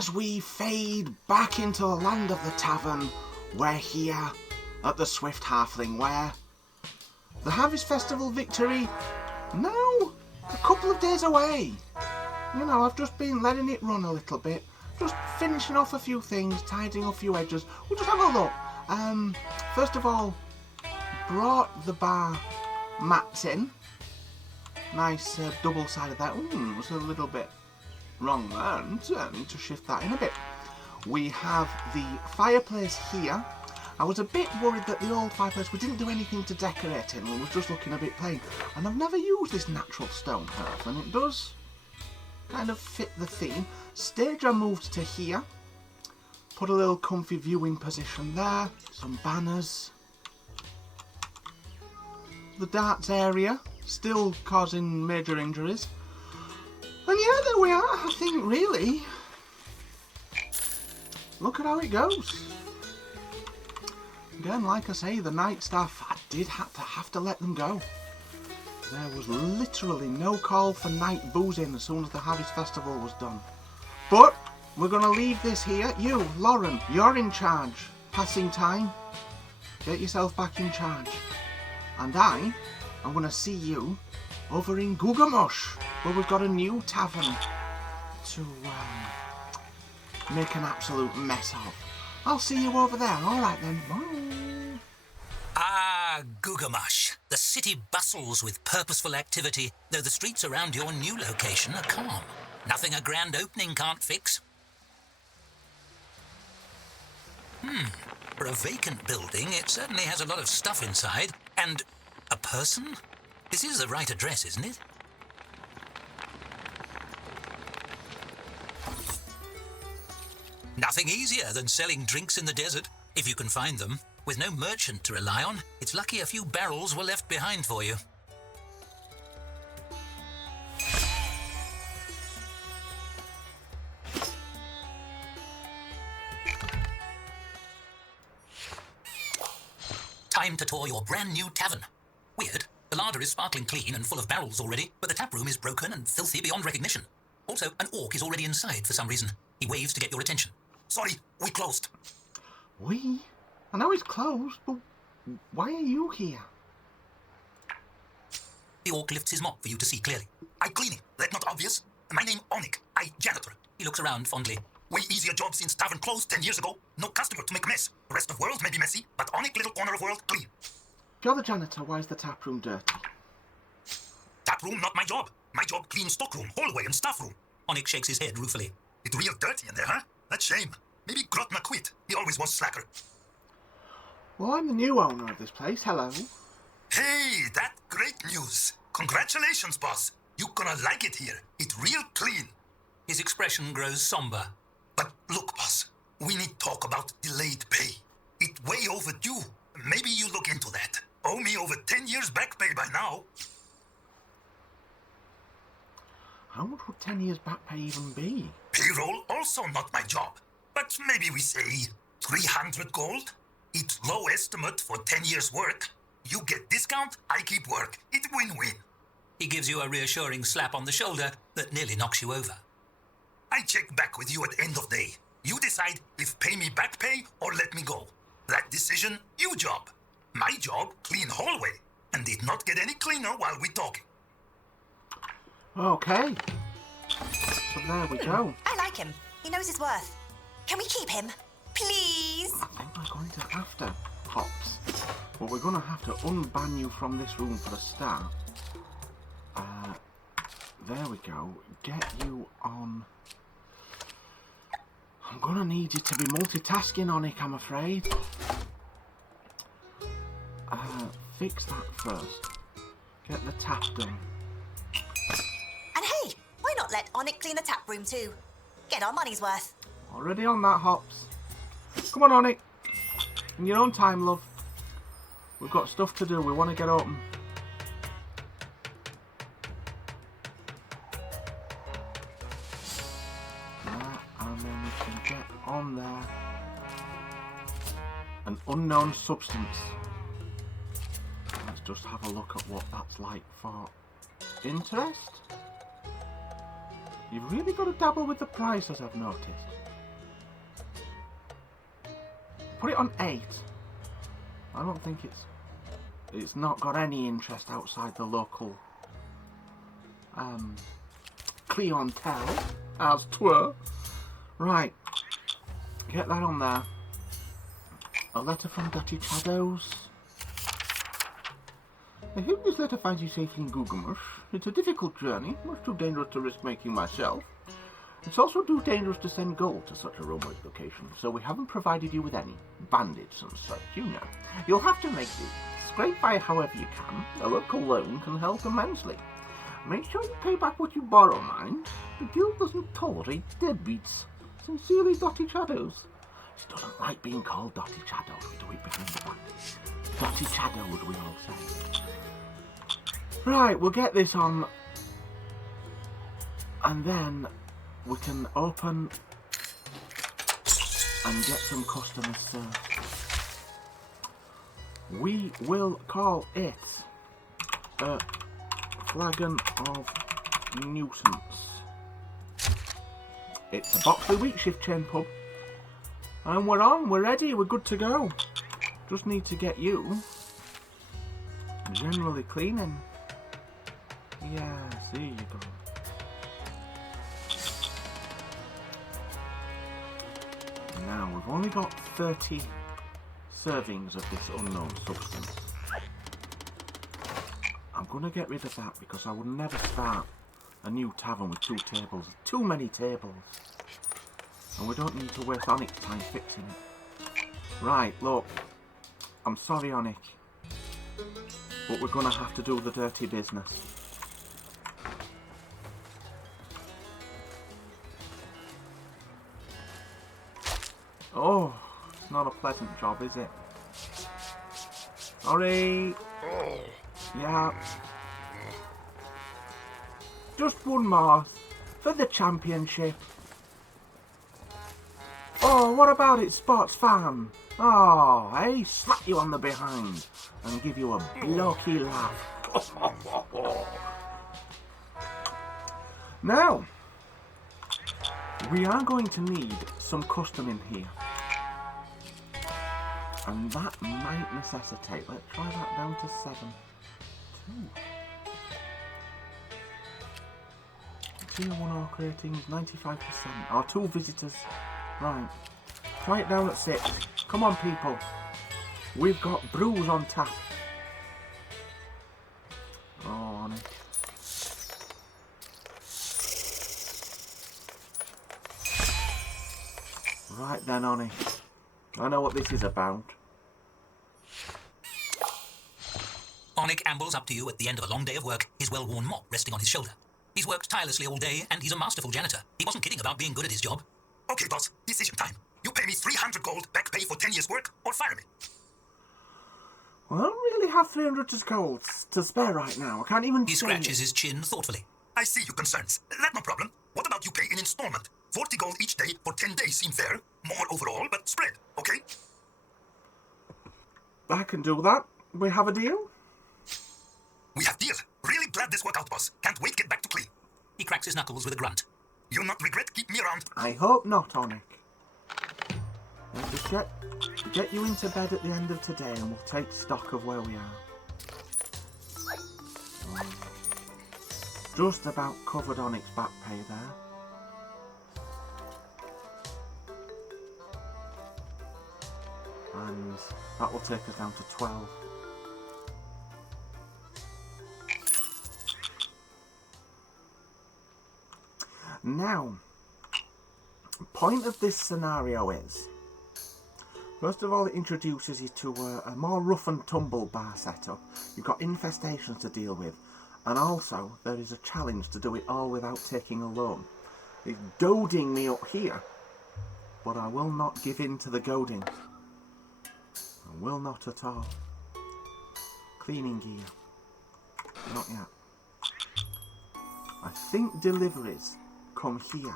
as we fade back into the land of the tavern, we're here at the Swift Halfling, where the Harvest Festival victory, now a couple of days away. You know, I've just been letting it run a little bit, just finishing off a few things, tidying up a few edges. We'll just have a look. First of all, brought the bar mats in. Nice double-sided that. Was a little bit wrong there. I need to shift that in a bit. We have the fireplace here. I was a bit worried that the old fireplace, we didn't do anything to decorate it, and it was just looking a bit plain. And I've never used this natural stone hearth, and it does kind of fit the theme. Stage I moved to here. Put a little comfy viewing position there. Some banners. The darts area, still causing major injuries. And yeah, there we are. I think, really, look at how it goes. Again, like I say, the night staff, I did have to let them go. There was literally no call for night boozing as soon as the Harvest Festival was done. But we're going to leave this here. You, Lauren, you're in charge. Passing time. Get yourself back in charge. And I'm going to see you over in Gugamush, where we've got a new tavern to make an absolute mess of. I'll see you over there. All right then. Bye. Ah, Gugamush. The city bustles with purposeful activity, though the streets around your new location are calm. Nothing a grand opening can't fix. For a vacant building, it certainly has a lot of stuff inside. And a person? This is the right address, isn't it? Nothing easier than selling drinks in the desert, if you can find them. With no merchant to rely on, it's lucky a few barrels were left behind for you. Time to tour your brand new tavern. Weird. The larder is sparkling clean and full of barrels already, but the tap room is broken and filthy beyond recognition. Also, an orc is already inside for some reason. He waves to get your attention. Sorry, we closed. We? I know it's closed, but why are you here? The orc lifts his mop for you to see clearly. I cleaning, that not obvious. My name Onik, I janitor. He looks around fondly. Way easier job since Tavern closed 10 years ago. No customer to make mess. The rest of world may be messy, but Onik little corner of world clean. If you're the janitor, why is the tap room dirty? Tap room not my job. My job clean stockroom, hallway and staff room. Onik shakes his head ruefully. It's real dirty in there, huh? That's shame. Maybe Grotna quit. He always was slacker. Well, I'm the new owner of this place. Hello. Hey, that great news. Congratulations, boss. You gonna like it here. It's real clean. His expression grows somber. But look, boss, we need talk about delayed pay. It's way overdue. Maybe you look into that. Owe me over 10 years back pay by now. How much would 10 years back pay even be? Payroll also not my job. But maybe we say 300 gold? It's low estimate for 10 years work. You get discount, I keep work. It's win-win. He gives you a reassuring slap on the shoulder that nearly knocks you over. I check back with you at end of day. You decide if pay me back pay or let me go. That decision, you job. My job, clean hallway. And did not get any cleaner while we talking. Okay. So there we go. I like him. He knows his worth. Can we keep him? Please? I think we're going to have to, Hops. But we're going to have to unban you from this room for a start. There we go. Get you on. I'm going to need you to be multitasking, Onik, I'm afraid. Fix that first. Get the tap done. And hey, why not let Onik clean the tap room too? Get our money's worth. Already on that, Hops. Come on, Onik. In your own time, love. We've got stuff to do. We want to get open. And then we can get on there. An unknown substance. Let's just have a look at what that's like for interest. You've really got to dabble with the prices, I've noticed. Put it on 8. I don't think it's not got any interest outside the local clientele, as 'twere. Right, get that on there. A letter from Dirty Shadows. I hope this letter finds you safely in Gugamush. It's a difficult journey, much too dangerous to risk making myself. It's also too dangerous to send gold to such a remote location, so we haven't provided you with any. Bandits and such, you know. You'll have to make do. Scrape by however you can. A local loan can help immensely. Make sure you pay back what you borrow, mind. The guild doesn't tolerate deadbeats. Sincerely, Dotty Shadows. She doesn't like being called Dotty Shadows. We do it behind the back. Dotty Shadows, we all say. Right, we'll get this on. And then we can open and get some customers served. We will call it a flagon of nuisance. It's a Boxley Wheat Shift Chain pub. And we're on, we're ready, we're good to go. Just need to get you generally cleaning. Yes, there you go. Now, we've only got 30 servings of this unknown substance. I'm going to get rid of that because I would never start a new tavern with 2 tables. Too many tables. And we don't need to waste Onyx time fixing it. Right, look. I'm sorry, Onyx. But we're going to have to do the dirty business. Oh, it's not a pleasant job, is it? Sorry. Yeah. Just one more for the championship. Oh, what about it, sports fan? Oh, hey, slap you on the behind and give you a blokey laugh. Now, we are going to need some custom in here. And that might necessitate, let's try that down to 7. 2. Tier 1 orc rating, 95%. Or 2 visitors. Right. Try it down at 6. Come on, people. We've got brews on tap. Oh, honey. Right then, honey. I know what this is about. Onik ambles up to you at the end of a long day of work, his well-worn mop resting on his shoulder. He's worked tirelessly all day, and he's a masterful janitor. He wasn't kidding about being good at his job. Okay, boss, decision time. You pay me 300 gold back pay for 10 years' work, or fire me. Well, I don't really have 300 gold to spare right now. I can't even He scratches his chin thoughtfully. I see your concerns. That's no problem. What about you pay in installment? 40 gold each day for 10 days seem fair. More overall, but spread, okay? I can do that. We have a deal? We have deal. Really glad this worked out, boss. Can't wait to get back to clean. He cracks his knuckles with a grunt. You'll not regret keeping me around. I hope not, Onyx. Let's just get you into bed at the end of today and we'll take stock of where we are. Just about covered Onyx back pay there. And that will take us down to 12. Now, the point of this scenario is, first of all, it introduces you to a more rough and tumble bar setup. You've got infestations to deal with, and also there is a challenge to do it all without taking a loan. It's goading me up here, but I will not give in to the goading. I will not at all. Cleaning gear. Not yet. I think deliveries come here.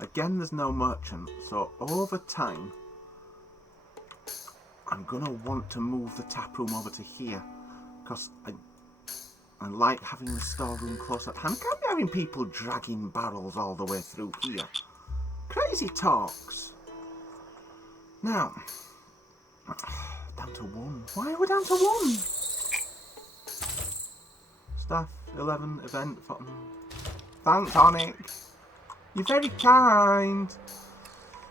Again, there's no merchant, so over time I'm gonna want to move the tap room over to here because I like having the storeroom close at hand. Can't be having people dragging barrels all the way through here. Crazy talks. Now, Down to 1. Why are we down to 1? Staff, 11, event, thanks, Onyx. You're very kind.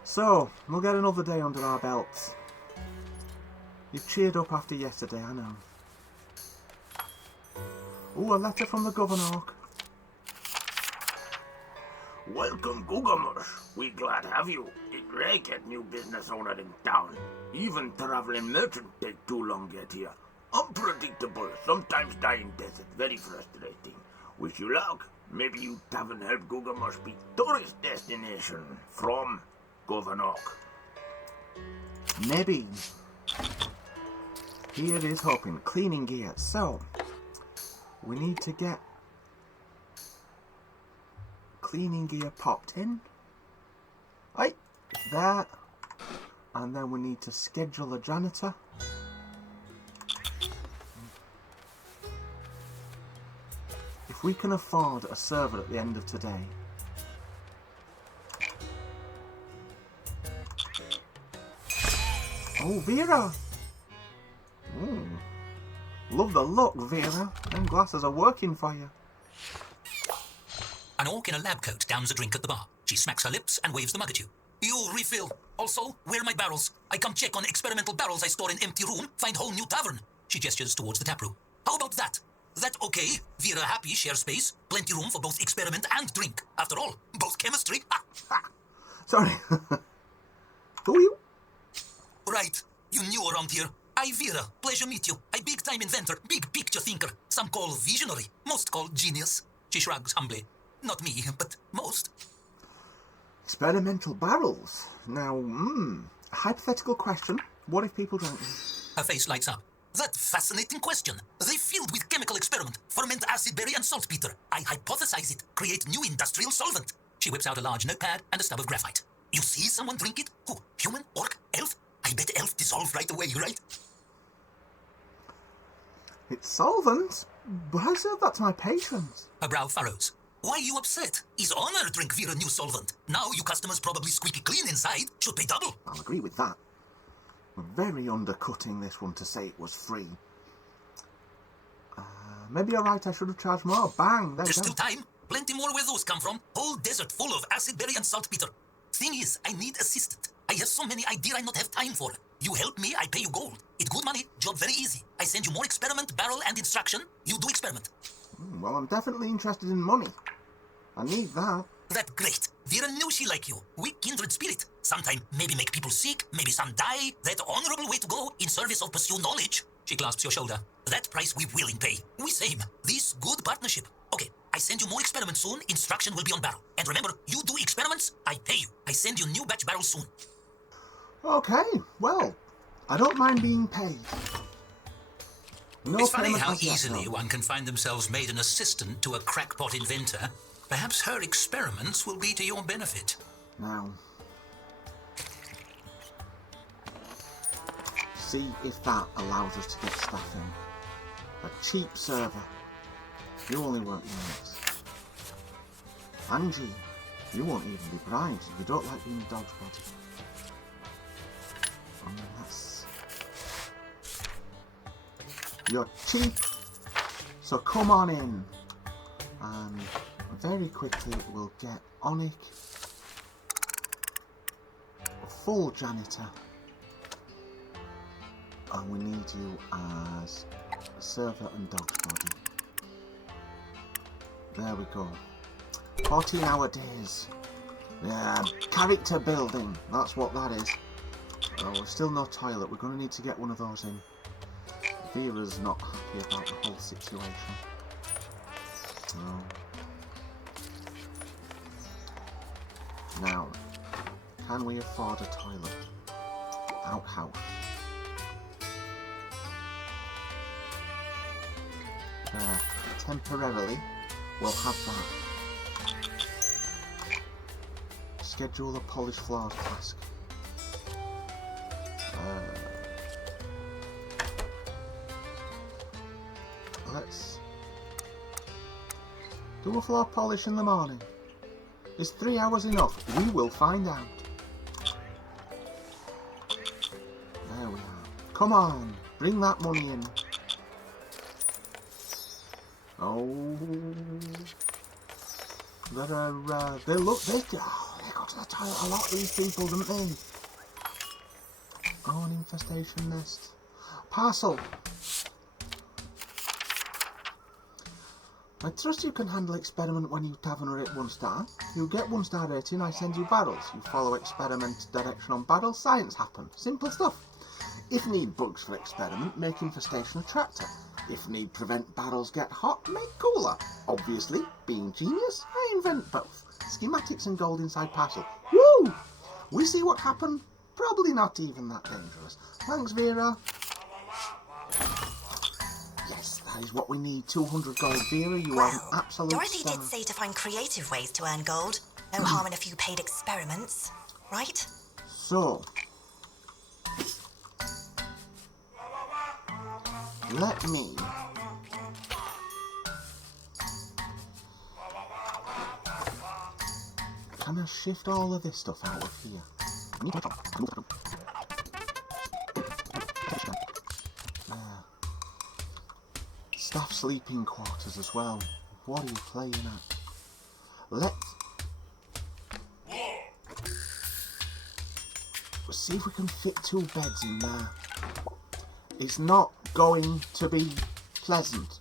So, we'll get another day under our belts. You've cheered up after yesterday, I know. Oh, a letter from the Governor. Welcome, Gugamush. We glad have you. It rare get new business owner in town. Even traveling merchant take too long get here. Unpredictable, sometimes die in desert. Very frustrating. Wish you luck. Maybe you Tavern help Gugamush be tourist destination from Governor. Maybe. Here is hoping. Cleaning gear. So, we need to get cleaning gear popped in. Right, there. And then we need to schedule a janitor. If we can afford a server at the end of today. Oh, Vera! Ooh. Love the look, Vera. Them glasses are working for you. An orc in a lab coat downs a drink at the bar. She smacks her lips and waves the mug at you. You refill. Also, where are my barrels? I come check on experimental barrels I store in empty room, find whole new tavern. She gestures towards the tap room. How about that? That okay? Vera happy, share space. Plenty room for both experiment and drink. After all, both chemistry. Ha! Ha. Sorry. Who are you? Right. You new around here. I Vera. Pleasure meet you. I big time inventor, big picture thinker. Some call visionary, most call genius. She shrugs humbly. Not me, but most. Experimental barrels. Now, hypothetical question. What if people drank them? Her face lights up. That fascinating question. They filled with chemical experiment, ferment acid berry and saltpeter. I hypothesize it, create new industrial solvent. She whips out a large notepad and a stub of graphite. You see someone drink it? Who? Human? Orc? Elf? I bet elf dissolve right away, right? It's solvent, but I serve that to my patrons. Her brow furrows. Why you upset? Is honor drink Vera new solvent. Now you customers probably squeaky clean inside. Should pay double. I'll agree with that. We're very undercutting this one to say it was free. Maybe you're right, I should have charged more. Bang, there There's we go. still time. Plenty more where those come from. Whole desert full of acid berry and saltpeter. Thing is, I need assistant. I have so many ideas I not have time for. You help me, I pay you gold. It good money, job very easy. I send you more experiment, barrel and instruction. You do experiment. Well, I'm definitely interested in money. I need that. That great. Vera knew she like you. We kindred spirit. Sometime maybe make people sick, maybe some die. That honorable way to go in service of pursue knowledge. She clasps your shoulder. That price we willing pay. We same. This good partnership. Okay, I send you more experiments soon. Instruction will be on barrel. And remember, you do experiments, I pay you. I send you new batch barrels soon. Okay, well, I don't mind being paid. No It's funny payment how as yet, easily though. one can find themselves made an assistant to a crackpot inventor. Perhaps her experiments will be to your benefit. Now, see if that allows us to get staff in. A cheap server. You only work units. Angie, you won't even be bribed. You don't like being a dog's body. That's... You're cheap, so come on in. And very quickly we'll get Onyx, a full janitor, and we need you as a server and dog's body. There we go. 14-hour days. Yeah, character building, that's what that is. Oh, still no toilet, we're going to need to get one of those in. Vera's not happy about the whole situation. No. Now, can we afford a toilet? Outhouse. Temporarily, we'll have that. Schedule the polished floors task. Let's do a floor polish in the morning. Is 3 hours enough? We will find out. There we are. Come on, bring that money in. Oh, they got to the toilet a lot, these people, didn't they? Oh, an infestation nest. Parcel. I trust you can handle experiment when you tavern rate 1 star. You get 1 star rating, I send you barrels. You follow experiment direction on barrels, science happen. Simple stuff. If need bugs for experiment, make infestation a tractor. If need prevent barrels get hot, make cooler. Obviously, being genius, I invent both. Schematics and gold inside parcel. Woo! We see what happened. Probably not even that dangerous. Thanks, Vera. Yes, that is what we need. 200 gold, Vera. You are an absolute Dorothy star. did say to find creative ways to earn gold. No harm in a few paid experiments, right? So, let me can I shift all of this stuff out of here? Staff sleeping quarters as well. What are you playing at? Let's see if we can fit 2 beds in there. It's not going to be pleasant.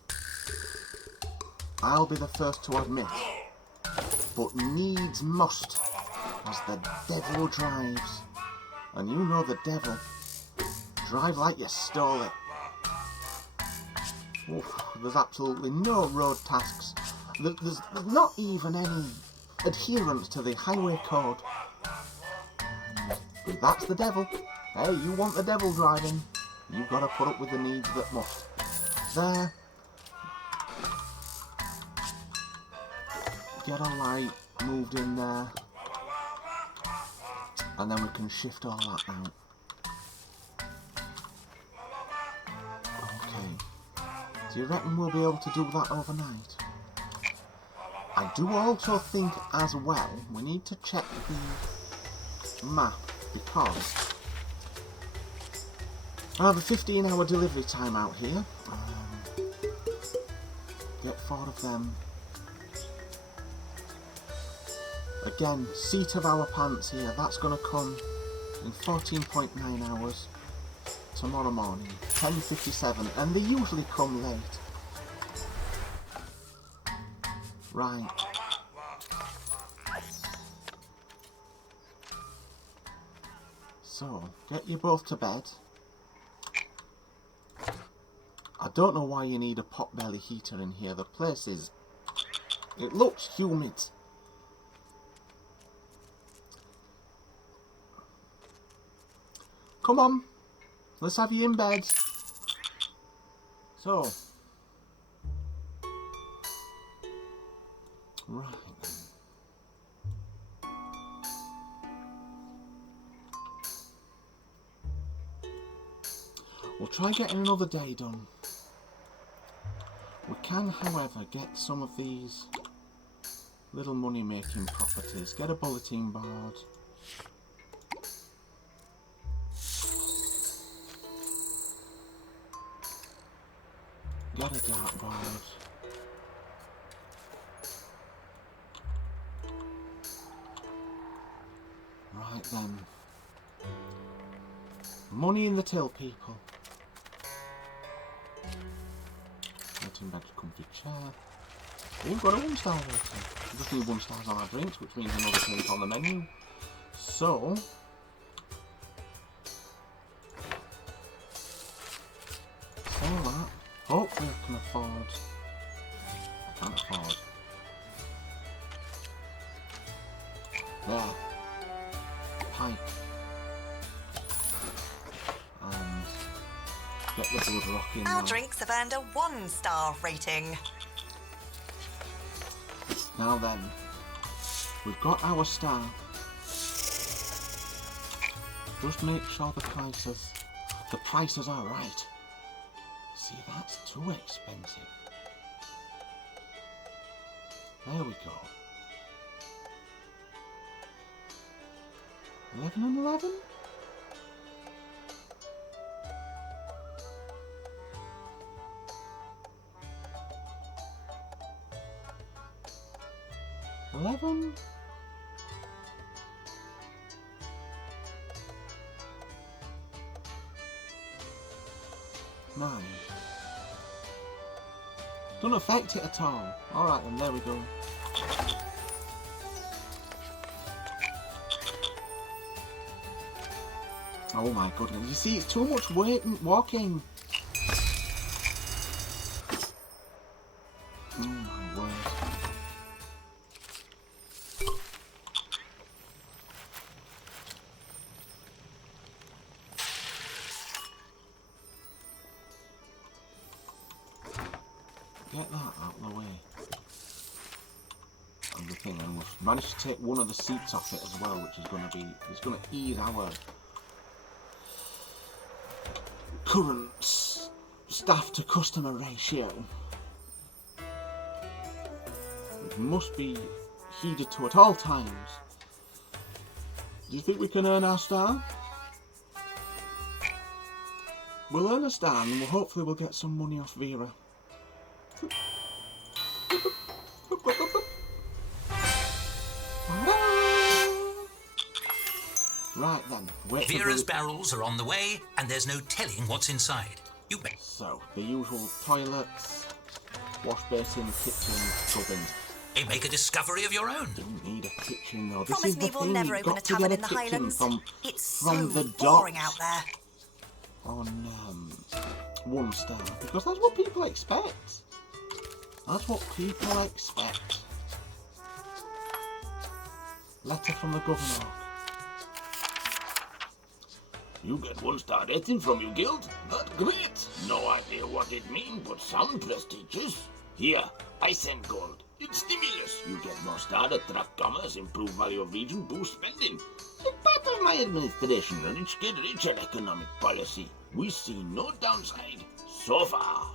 I'll be the first to admit. But needs must, as the devil drives. And you know the devil. Drive like you stole it. Oof, there's absolutely no road tasks. There's not even any adherence to the highway code. But that's the devil. Hey, you want the devil driving? You've got to put up with the needs that must. There. Get a light moved in there. And then we can shift all that out. Okay. Do you reckon we'll be able to do that overnight? I do also think as well we need to check the map because I have a 15-hour delivery time out here. Get 4 of them. Again, seat of our pants here. That's going to come in 14.9 hours tomorrow morning, 10:57, and they usually come late. Right. So, get you both to bed. I don't know why you need a pot-belly heater in here. The place is... it looks humid. Come on. Let's have you in bed. So. Right. We'll try getting another day done. We can, however, get some of these little money-making properties. Get a bulletin board. Get a dartboard. Right then. Money in the till, people. Get in bed, comfy chair. We've got a 1-star rating. We just need 1 stars on our drinks, which means another drink on the menu. So... sell that. Hopefully I can afford... I can't afford. There. Pipe. And get the blood rock in Our there. drinks have earned a 1-star rating. Now then, we've got our star. Just make sure the prices are right. See, that's too expensive. There we go. 11 and 11? 11. 9. Don't affect it at all. Alright then, there we go. Oh my goodness, you see, it's too much walking. Oh my word. Get that out of the way. And the thing, and we've managed to take one of the seats off it as well, which is going to be, it's going to ease our current staff to customer ratio. It must be heeded to at all times. Do you think we can earn our star? We'll earn a star and hopefully we'll get some money off Vera. Right then, wait for Vera's barrels are on the way, and there's no telling what's inside. You bet. So, the usual toilets, wash basin, kitchen, gubbins. Hey, make a discovery of your own. Don't need a kitchen though. This Promise is me the we'll thing. never You've open got a to tavern get in the kitchen Highlands. It's from so the boring docks out there. on 1 star, because that's what people expect. That's what people expect. Letter from the governor. You get 1-star rating from your guild? That's great! No idea what it means, but sound prestigious. Here, I send gold. It's stimulus. You get more star, attract commerce, improve value of region, boost spending. It's part of my administration, a rich get richer economic policy. We see no downside so far.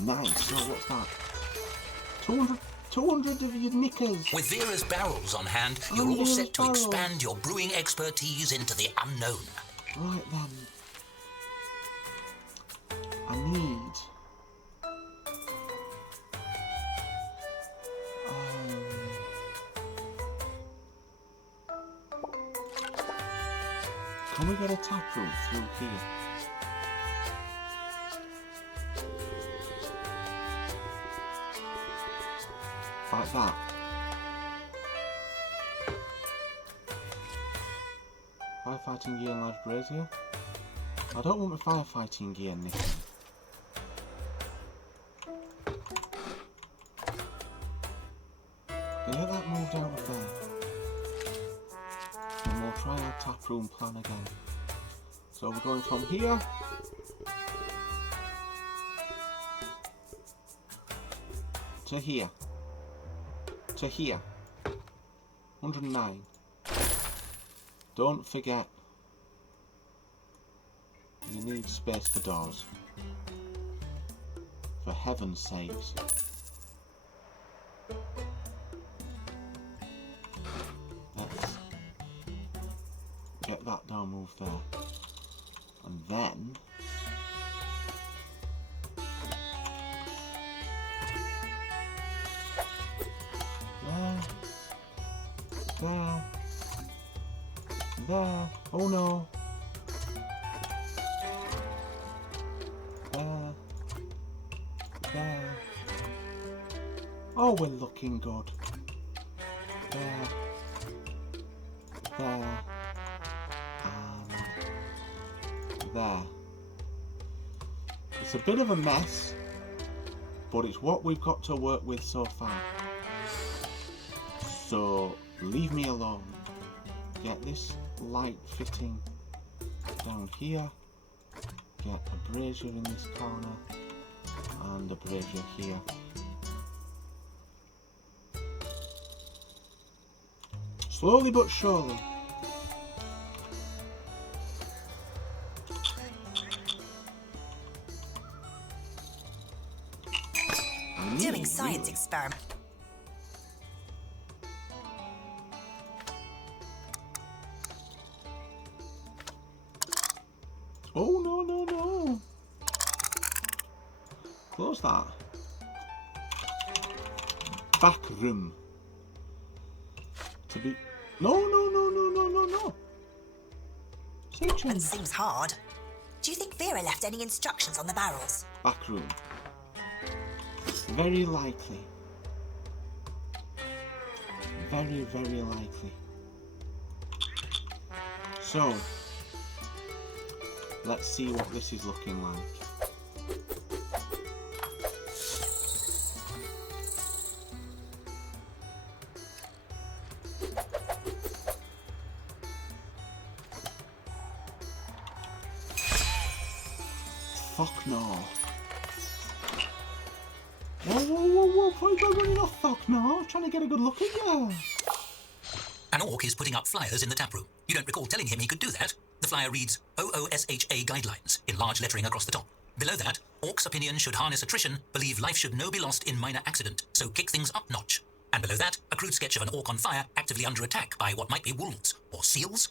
Nice. So what's that? 200 of your knickers. With Vera's barrels on hand, you're all set to expand your brewing expertise into the unknown. Right then. I need... Can we get a tap room through here? Like that. Firefighting gear and large brazier. I don't want my firefighting gear nicking. Can I get that moved out of there? And we'll try our tap room plan again. So we're going from here to here. To here. 109. Don't forget, you need space for doors. For heaven's sakes. Let's get that door moved there. And then there, oh no, there, oh we're looking good, there, and there. It's a bit of a mess, but it's what we've got to work with so far. So leave me alone. Get this light fitting down here. Get a brazier in this corner and a brazier here. Slowly but surely. Doing science experiment. Oh no no no! Close that. back room. To be... No. Say That change. seems hard. Do you think Vera left any instructions on the barrels? Back room. Very likely. Very, very likely. So, let's see what this is looking like. Fuck no. Whoa, before you go running off, fuck no. I was trying to get a good look at you. An orc is putting up flyers in the tap room. You don't recall telling him he could do that. The flyer reads OOSHA guidelines in large lettering across the top. Below that, orc's opinion should harness attrition, believe life should no be lost in minor accident, so kick things up notch. And below that, a crude sketch of an orc on fire actively under attack by what might be wolves or seals.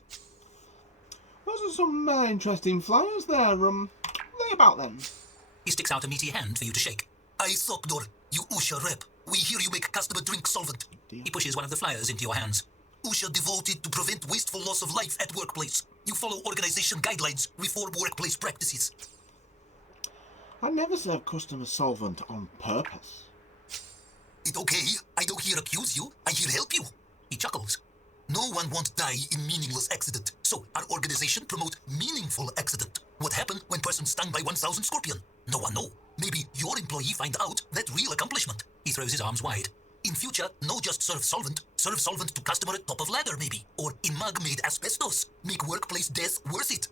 Those are some interesting flyers there. Lay about them. He sticks out a meaty hand for you to shake. I Sokdor, you Usha rep. We hear you make customer drink solvent. He pushes one of the flyers into your hands. Usha devoted to prevent wasteful loss of life at workplace. You follow organization guidelines, reform workplace practices. I never serve customer solvent on purpose. It okay? I don't here accuse you. I here help you. He chuckles. No one won't die in meaningless accident. So our organization promote meaningful accident. What happened when person stung by 1,000 scorpion? No one know. Maybe your employee find out that real accomplishment. He throws his arms wide. In future, no just serve solvent to customer at top of ladder maybe. Or in mug made asbestos. Make workplace death worth it.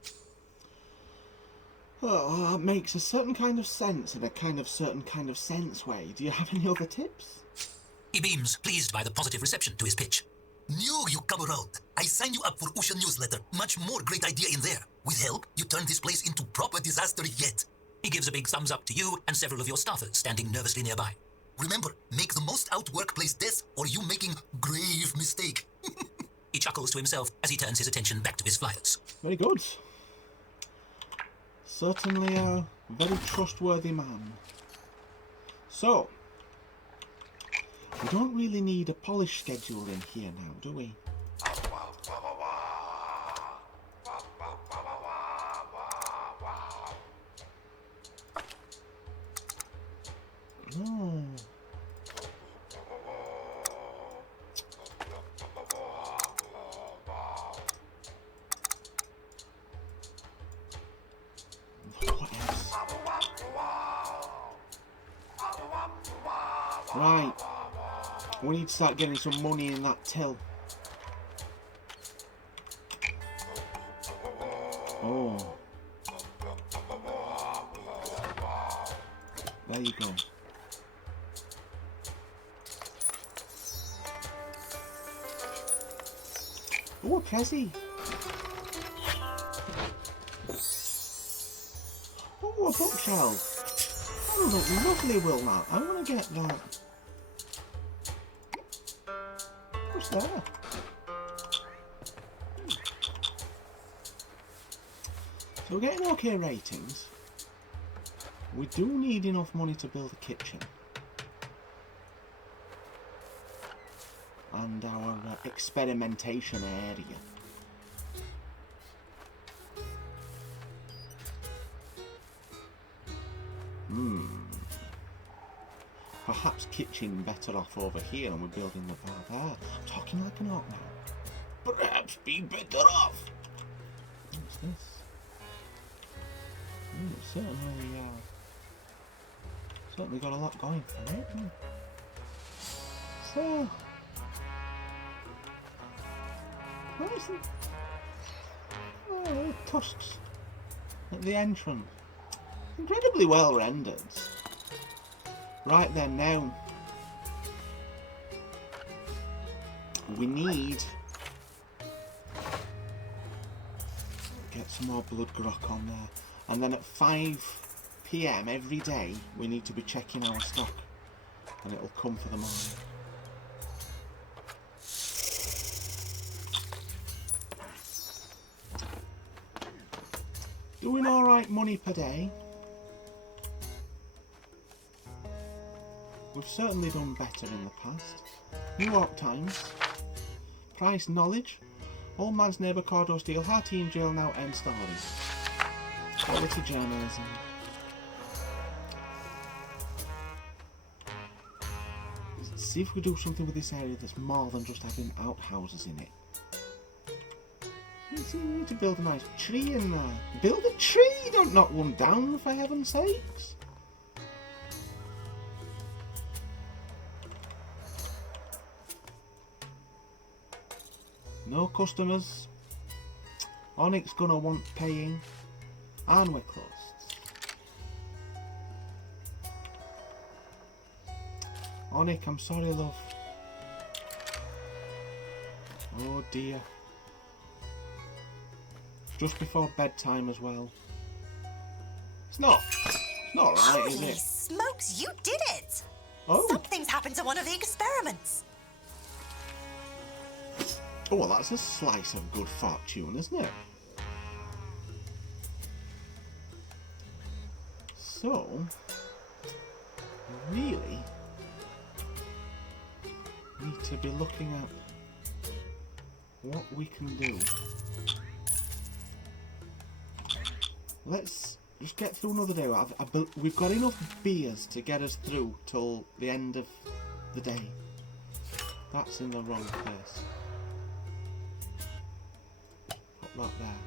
Well, it makes a certain kind of sense in a certain kind of sense way. Do you have any other tips? He beams, pleased by the positive reception to his pitch. Knew you come around. I sign you up for Usha newsletter. Much more great idea in there. With help, you turn this place into proper disaster yet. He gives a big thumbs up to you and several of your staffers standing nervously nearby. Remember, make the most out workplace death or you making grave mistake. He chuckles to himself as he turns his attention back to his flyers. Very good. Certainly a very trustworthy man. So, we don't really need a polish schedule in here now, do we? No. What else? Right. We need to start getting some money in that till. Oh. There you go. Oh, a Prezi. Oh, a bookshelf. Oh, look, lovely, will that. I want to get that. What's there? So we're getting okay ratings. We do need enough money to build a kitchen. And our experimentation area. Perhaps kitchen better off over here and we're building the bar there. I'm talking like an orc now. Perhaps be better off. What's this? Certainly got a lot going for it. So, what is it? Oh, tusks at the entrance. Incredibly well rendered. Right then, now we need get some more blood grok on there, and then at 5 PM every day we need to be checking our stock, and it'll come for the morning. Doing all right money per day. We've certainly done better in the past. New York Times. Price knowledge. Old man's neighbour Cordo Steele, hearty in jail now, end story. Quality journalism. Let's see if we do something with this area that's more than just having outhouses in it. We need to build a nice tree in there. Build a tree! Don't knock one down, for heaven's sakes. No customers. Onyx gonna want paying. And we're closed. Onyx, I'm sorry, love. Oh dear. Just before bedtime as well. It's not right, Holy is it? smokes, you did it! Oh. Something's happened to one of the experiments. Oh, well, that's a slice of good fortune, isn't it? So, really need to be looking at what we can do. Let's just get through another day. We've got enough beers to get us through till the end of the day. That's in the wrong place. Put that there.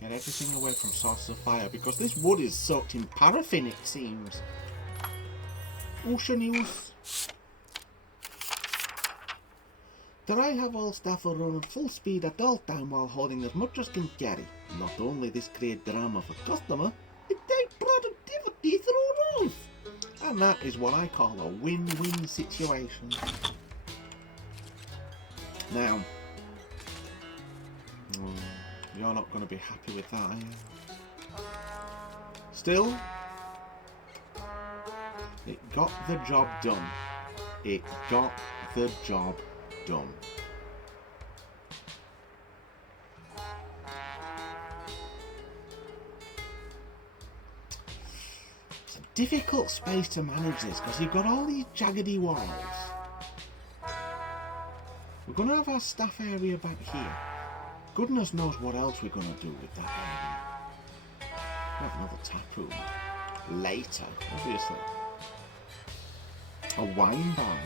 Get everything away from sources of fire, because this wood is soaked in paraffin, it seems. Ocean news. That I have all staff are running full speed at all time while holding as much as can carry. Not only this create drama for customer, it takes productivity through the roof. And that is what I call a win-win situation. Now, you're not going to be happy with that, are you? Still, it got the job done. It got the job done. It's a difficult space to manage this because you've got all these jaggedy walls. We're going to have our staff area back here. Goodness knows what else we're going to do with that area. Not another tap room. Later, obviously. A wine bar.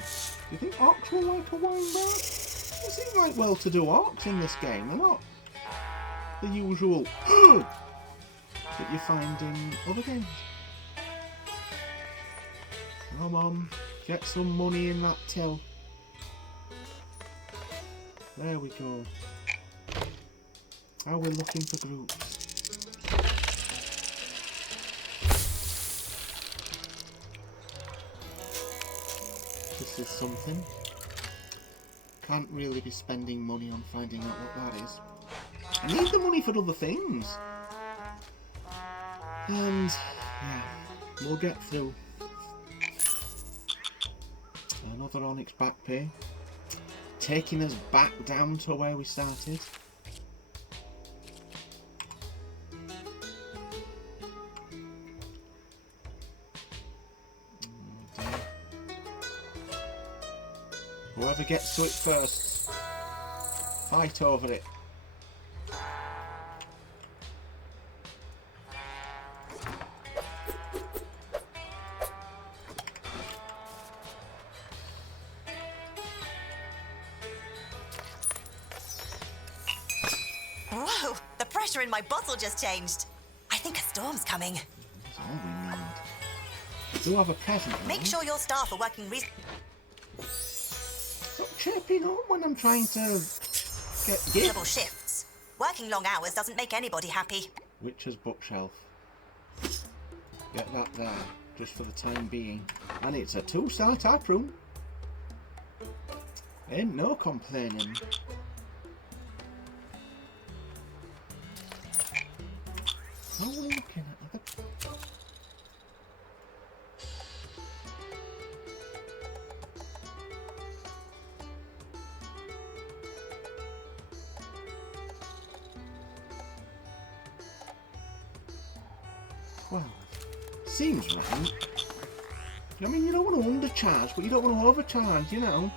Do you think orcs will like a wine bar? They seem like well-to-do orcs in this game. They're not the usual that you find in other games. Come on, get some money in that till. There we go. How we're looking for groups. This is something. Can't really be spending money on finding out what that is. I need the money for other things. And yeah, we'll get through. Another Onyx back pay. Taking us back down to where we started. Whoever gets to it first, fight over it. Whoa, the pressure in my bottle just changed. I think a storm's coming. That's all we need. We do have a present. Make sure your staff are working Stop chirping on when I'm trying to get reasonable gifts. shifts. Working long hours doesn't make anybody happy. Witcher's bookshelf. Get that there, just for the time being. And it's a 2-star tap room. Ain't no complaining. How are we looking at the... Well, seems right. I mean, you don't want to undercharge, but you don't want to overcharge, you know.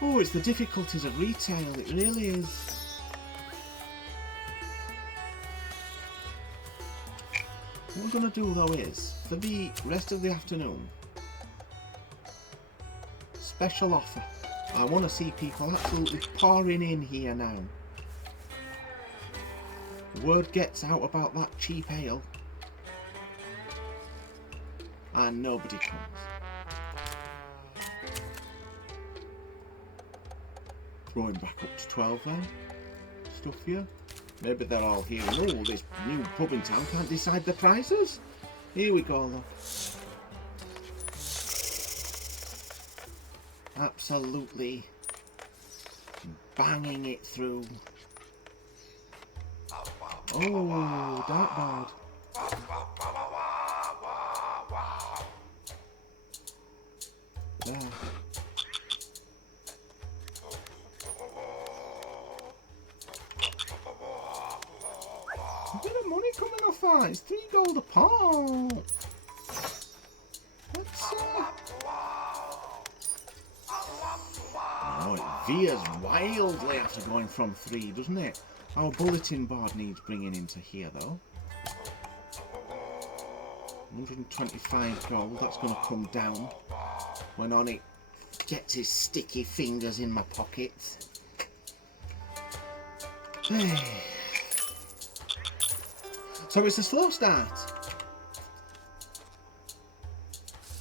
Oh, it's the difficulties of retail, it really is. What we're going to do though is, for the rest of the afternoon, special offer. I want to see people absolutely pouring in here now. Word gets out about that cheap ale, and nobody comes. Going back up to 12 then. Stuff here. Maybe they're all here. Oh, this new pub in town can't decide the prices. Here we go, look. Absolutely banging it through. Oh, dartboard. There. A bit of money coming off that. It's 3 gold a pot. Let's oh, it veers wildly after going from 3, doesn't it? Our bulletin board needs bringing into here though. 125 gold, that's going to come down when on it gets his sticky fingers in my pockets. So it's a slow start.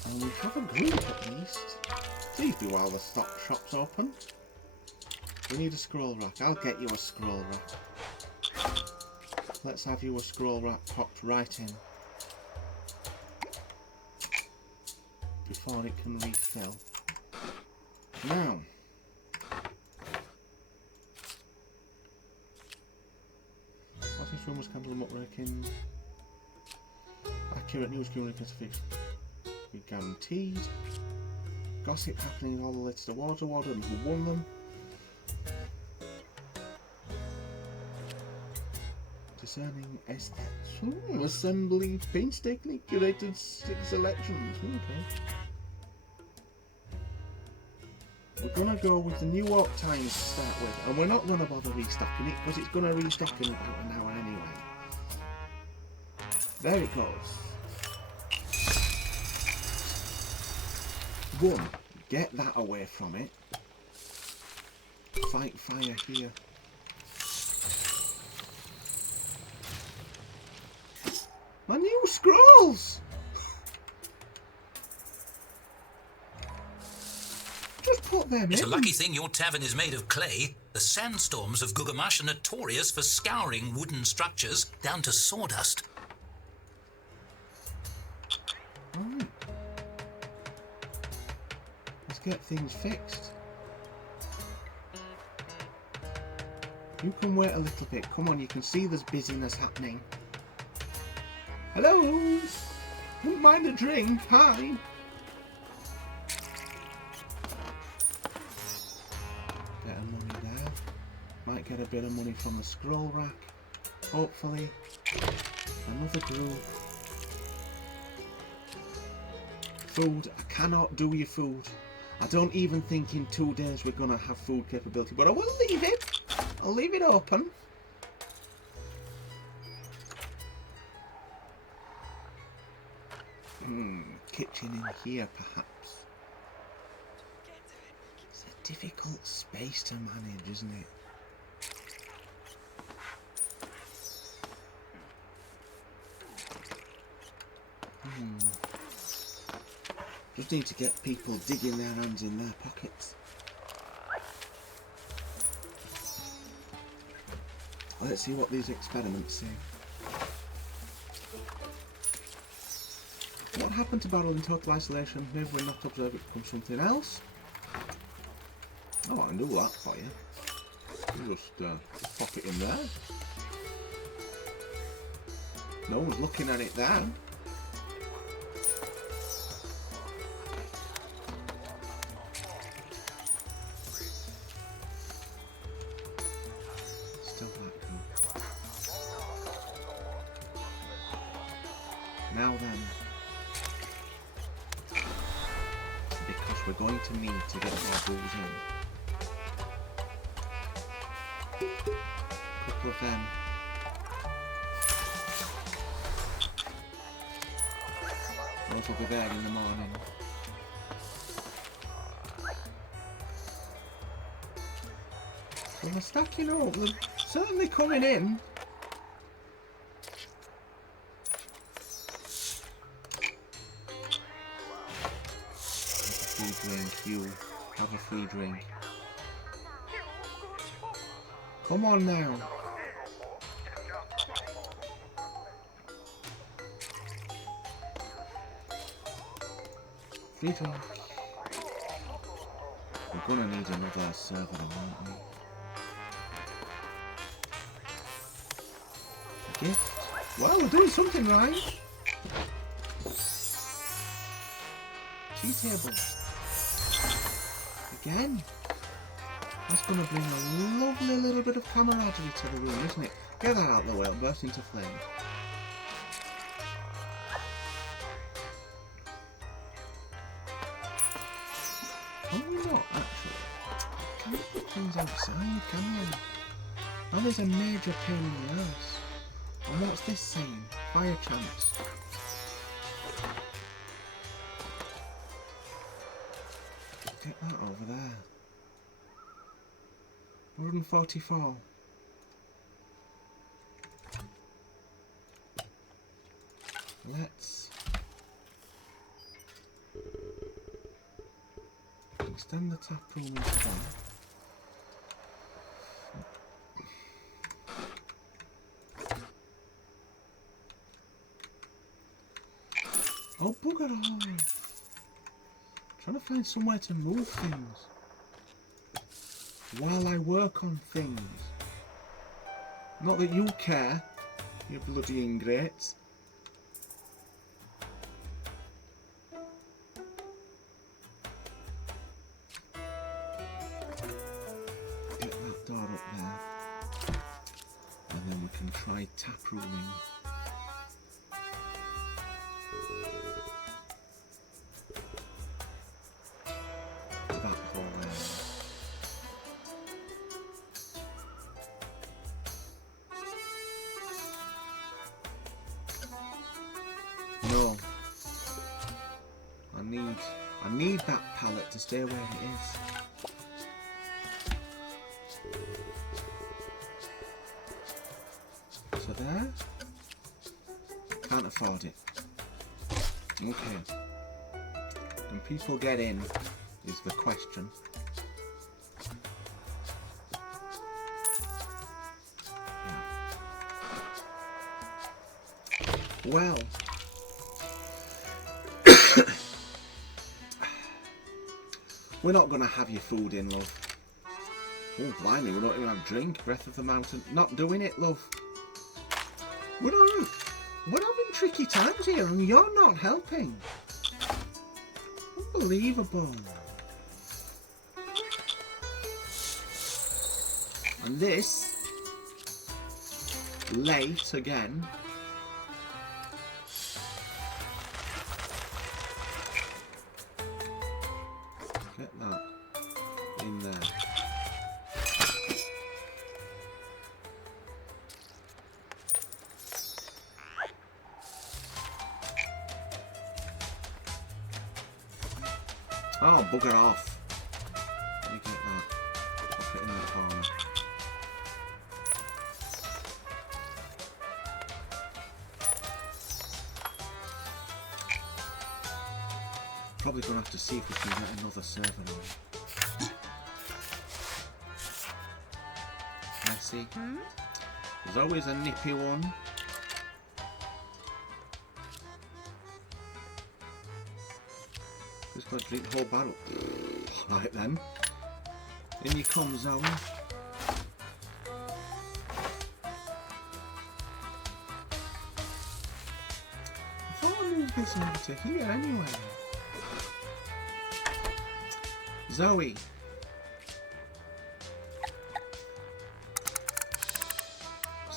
And we have a group at least. Please do while the stock shop's open. We need a scroll rack. I'll get you a scroll rack. Let's have you a scroll rack popped right in. Before it can refill. Now. Passing swimmers, candle and muckraking. Accurate news communicator be guaranteed. Gossip happening in all the latest awards awarded and who won them. Discerning aesthetics. Assembling painstakingly curated selections. Okay. We're gonna go with the New York Times to start with, and we're not gonna bother restocking it because it's gonna restock in about an hour anyway. There it goes. 1. Get that away from it. Fight fire here. My new scrolls! Just put them in. It's a lucky thing your tavern is made of clay. The sandstorms of Gugamush are notorious for scouring wooden structures down to sawdust. Right. Let's get things fixed. You can wait a little bit. Come on, you can see there's busyness happening. Hello! Wouldn't mind a drink. Hi! Bit of money there. Might get a bit of money from the scroll rack. Hopefully. Another group. Food. I cannot do your food. I don't even think in 2 days we're gonna have food capability, but I will leave it. I'll leave it open. Kitchen in here, perhaps. It's a difficult space to manage, isn't it? Just need to get people digging their hands in their pockets. Let's see what these experiments say. What happened to barrel in total isolation? Maybe we're not observed, it becomes something else. Oh, I can do that for you. You just pop it in there. No one's looking at it there. Still that cool. Now then. Because we're going to need to get our booze in. A couple of them. Those will be there in the morning. Well, they're stacking up. They're certainly coming in. Have a free drink, you. Have a free drink. Come on now. Free drink. We're gonna need another server, aren't we? A gift. Well, we're doing something right. Tea table. Again. That's going to bring a lovely little bit of camaraderie to the room, isn't it? Get that out of the way, it'll burst into flame. Can we not, actually? Can't put things outside, can we? Now there's a major pain in the ass. And what's this saying? Fire chance. Get that over there. 144. Let's extend the tap room into one. Oh, bugger all! Trying to find somewhere to move things while I work on things. Not that you care, you bloody ingrates. Get that door up there, and then we can try tap rooming. That hole there. No. I need that pallet to stay where it is. So there. Can't afford it. Okay. Can people get in is the question. Yeah. Well. We're not going to have your food in, love. Oh, blimey, we don't even have drink. Breath of the mountain. Not doing it, love. We're having tricky times here and you're not helping. Unbelievable. And this, late again. Get that in there. Oh, bugger off. Let me get that. Pop it in that corner. Probably gonna have to see if we can get another server on. Messy. There's always a nippy one. Just gotta drink the whole barrel. Right then. In you come, Zoe. I thought I moved this over to here anyway. Zoe.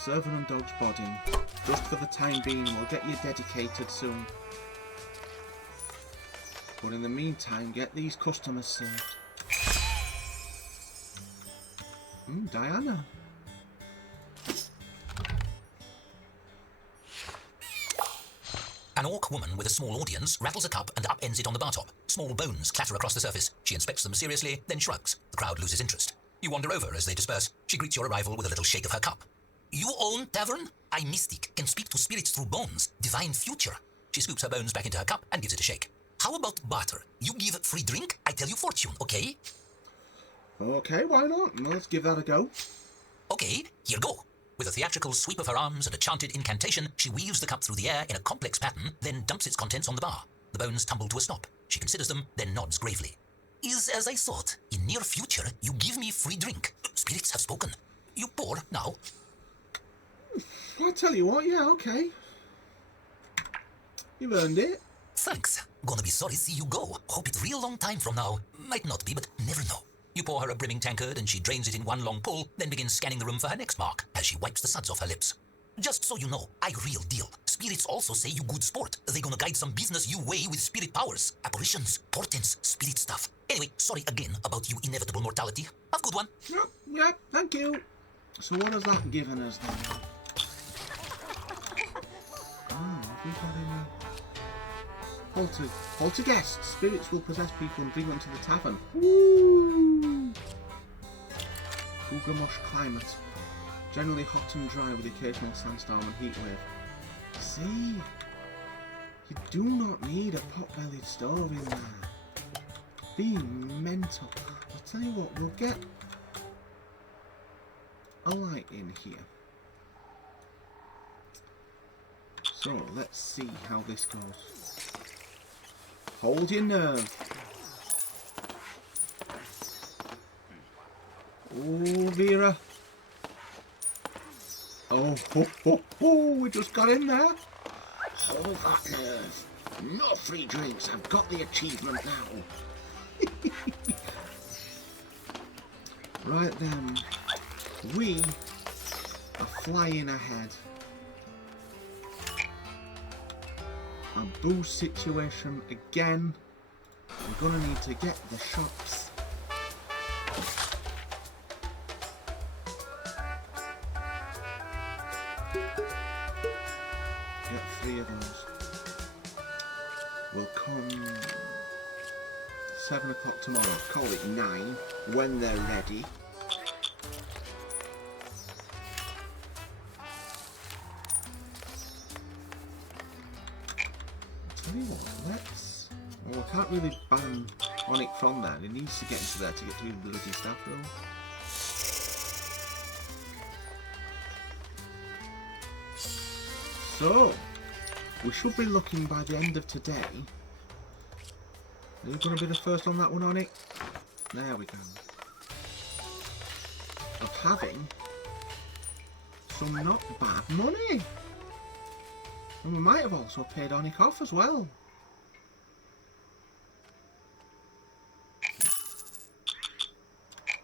server and dog's body. Just for the time being, we'll get you dedicated soon. But in the meantime, get these customers served. Diana. An orc woman with a small audience rattles a cup and upends it on the bar top. Small bones clatter across the surface. She inspects them seriously, then shrugs. The crowd loses interest. You wander over as they disperse. She greets your arrival with a little shake of her cup. You own Tavern? I mystic, can speak to spirits through bones. Divine future. She scoops her bones back into her cup and gives it a shake. How about barter? You give free drink, I tell you fortune, okay? Okay, why not? Let's give that a go. Okay, here go. With a theatrical sweep of her arms and a chanted incantation, she weaves the cup through the air in a complex pattern, then dumps its contents on the bar. The bones tumble to a stop. She considers them, then nods gravely. Is as I thought. In near future, you give me free drink. Spirits have spoken. You pour now. I tell you what, yeah, okay. You've earned it. Thanks. Gonna be sorry see you go. Hope it real long time from now. Might not be, but never know. You pour her a brimming tankard and she drains it in one long pull, then begins scanning the room for her next mark as she wipes the suds off her lips. Just so you know, I real deal. Spirits also say you good sport. They gonna guide some business you way with spirit powers. Apparitions, portents, spirit stuff. Anyway, sorry again about you inevitable mortality. Have a good one. Yep, thank you. So what has that given us then? Have we got any... Halter guests. Spirits will possess people and bring them to the tavern. Woo! Gugamush climate. Generally hot and dry with occasional sandstorm and heat wave. See? You do not need a pot-bellied stove in there. Be mental. I'll tell you what, we'll get a light in here. So, let's see how this goes. Hold your nerve. Oh, Vera. Oh, ho, ho, ho, we just got in there. Hold that nerve. No free drinks. I've got the achievement now. Right then. We are flying ahead. A boost situation again. We're gonna need to get the shops. Get 3 of those. We'll come 7 o'clock tomorrow. Call it 9 when they're ready. Tell you what, let's... Well, we can't really ban Onic from there. He needs to get into there to get to the bloody staff room. So, we should be looking by the end of today. Are you going to be the first on that one, Onic? There we go. Of having some not bad money. And we might have also paid Onic off as well.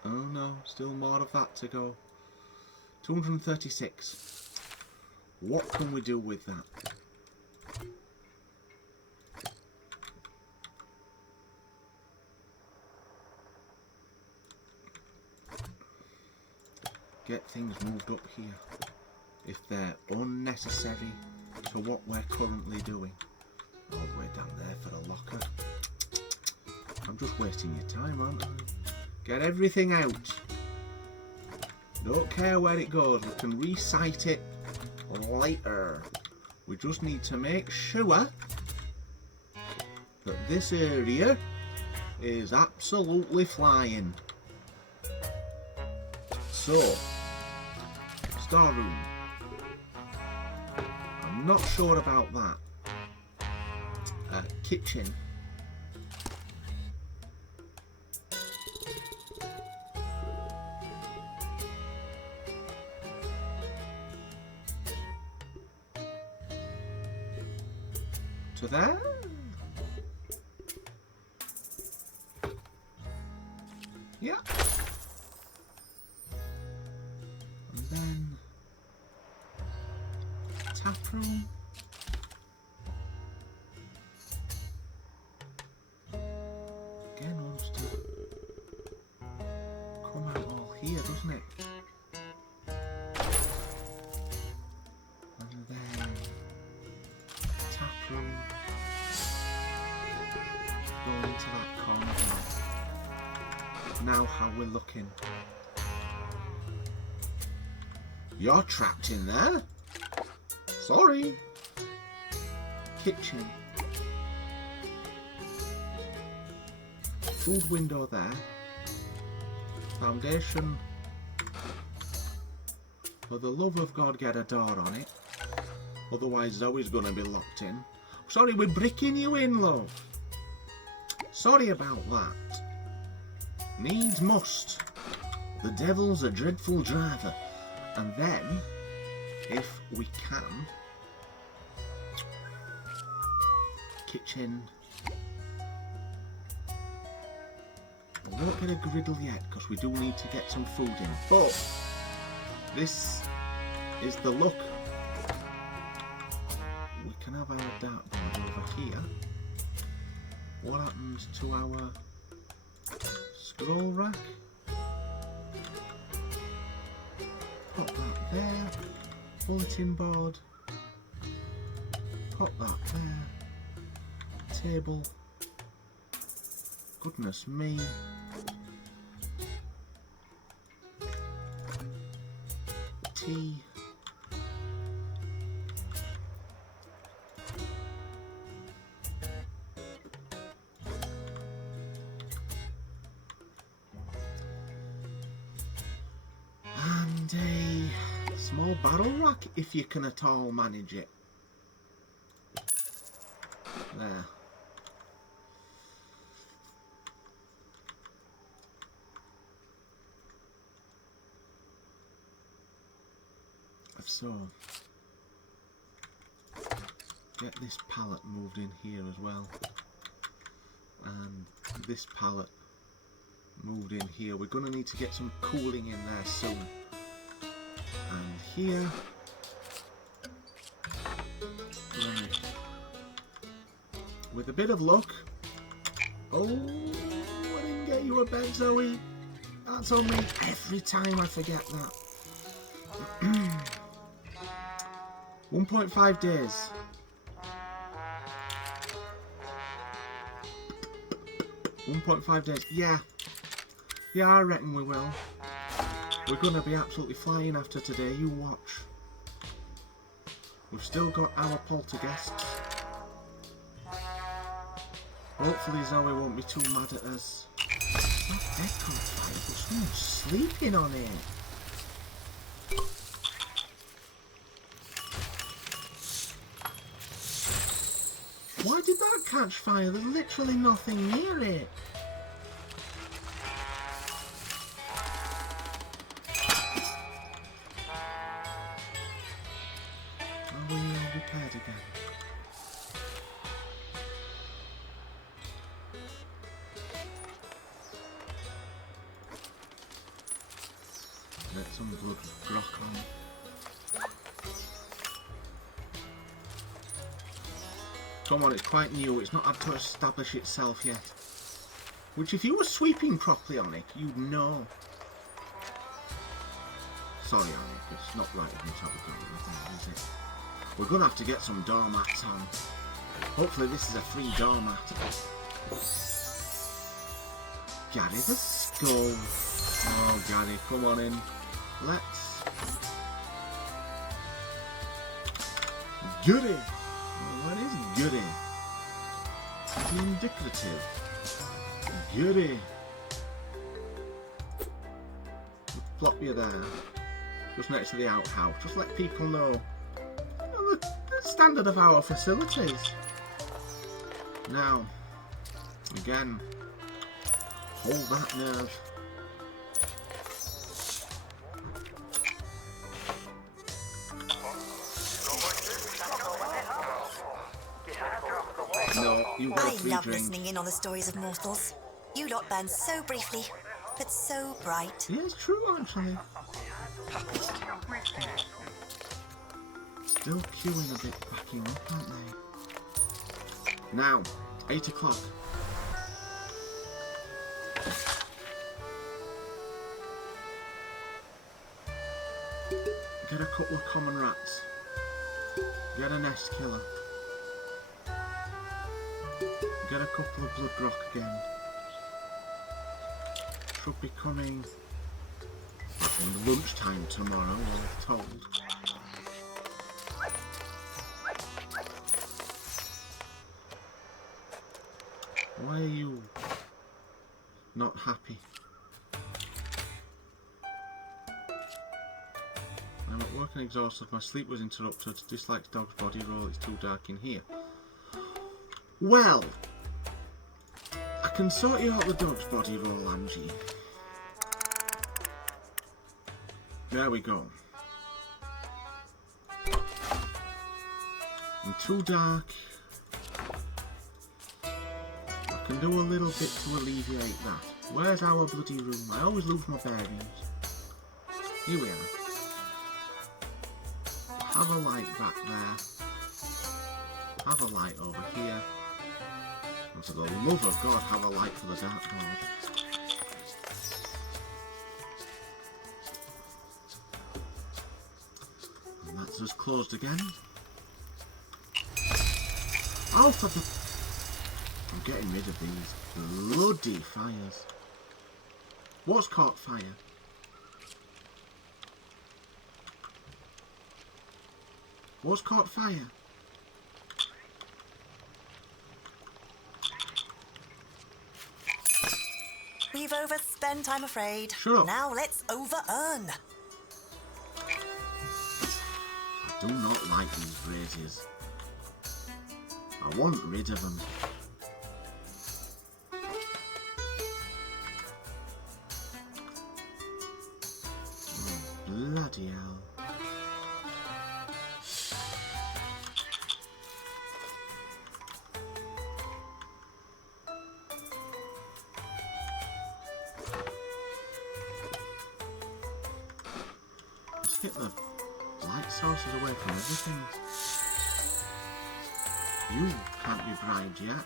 Oh no, still more of that to go. 236. What can we do with that? Get things moved up here. If they're unnecessary to what we're currently doing. All the way down there for the locker. I'm just wasting your time, aren't I? Get everything out. Don't care where it goes. We can recite it later. We just need to make sure that this area is absolutely flying. So, storeroom. I'm not sure about that. Kitchen. To there. Yeah. And then bathroom. Go into that corner there. Now how we're looking. You're trapped in there. Sorry. Kitchen. Food window there. Foundation. For the love of God, get a door on it. Otherwise Zoe's gonna be locked in. Sorry, we're bricking you in, love. Sorry about that. Needs must. The devil's a dreadful driver. And then, if we can, kitchen. We won't get a griddle yet because we do need to get some food in. But this is the look. We can have our dartboard over here. What happens to our scroll rack? Pop that there. Bulletin board. Pop that there. Table. Goodness me. Tea. And a small barrel rack if you can at all manage it. There. So, get this pallet moved in here as well, and this pallet moved in here. We're going to need to get some cooling in there soon. And here, right, with a bit of luck. Oh, I didn't get you a bed, Zoe. That's on me every time I forget that. 1.5 days. Yeah, I reckon we will. We're gonna be absolutely flying after today, you watch. We've still got our poltergeists. Hopefully Zoe won't be too mad at us. It's not dead on fire, but someone's sleeping on it. Why did that catch fire? There's literally nothing near it. Are we repaired again? Let some blood rock on. Come on, it's quite new, it's not had to establish itself yet. Which if you were sweeping properly on it, you'd know. Sorry, Annie, it's not right of me to have a go with that, is it? We're going to have to get some doormats on. Hopefully this is a free doormat. Gary the skull. Oh, Gary, come on in. Let's... Goody! What is goody? Is it indicative? Goody. Plop you there, just next to the outhouse. Just let people know the standard of our facilities. Now, again, hold that nerve. No, you got a free love drink. listening in on the stories of mortals. You lot burn so briefly, but so bright. Yeah, it's true, actually. Still queuing a bit, backing up, aren't they? Now, 8 o'clock. Get a couple of common rats. Get a nest killer. get a couple of blood rock again. Should be coming in lunchtime tomorrow, we're told. Why are you not happy? I'm at work and exhausted. My sleep was interrupted. Dislikes dog's body roll. It's too dark in here. Well, I can sort you out the dog's body roll, Angie. There we go. And too dark. I can do a little bit to alleviate that. Where's our bloody room? I always lose my bearings. Here we are. Have a light back there. Have a light over here. And for the love of God, have a light for the dartboard. And that's just closed again. Oh, for the... I'm getting rid of these bloody fires. What's caught fire? What's caught fire? We've overspent, I'm afraid. Shut up. Now let's over-earn. I do not like these raises. I want rid of them. Oh, bloody hell. Let's get the light sources away from everything. You can't be bribed yet.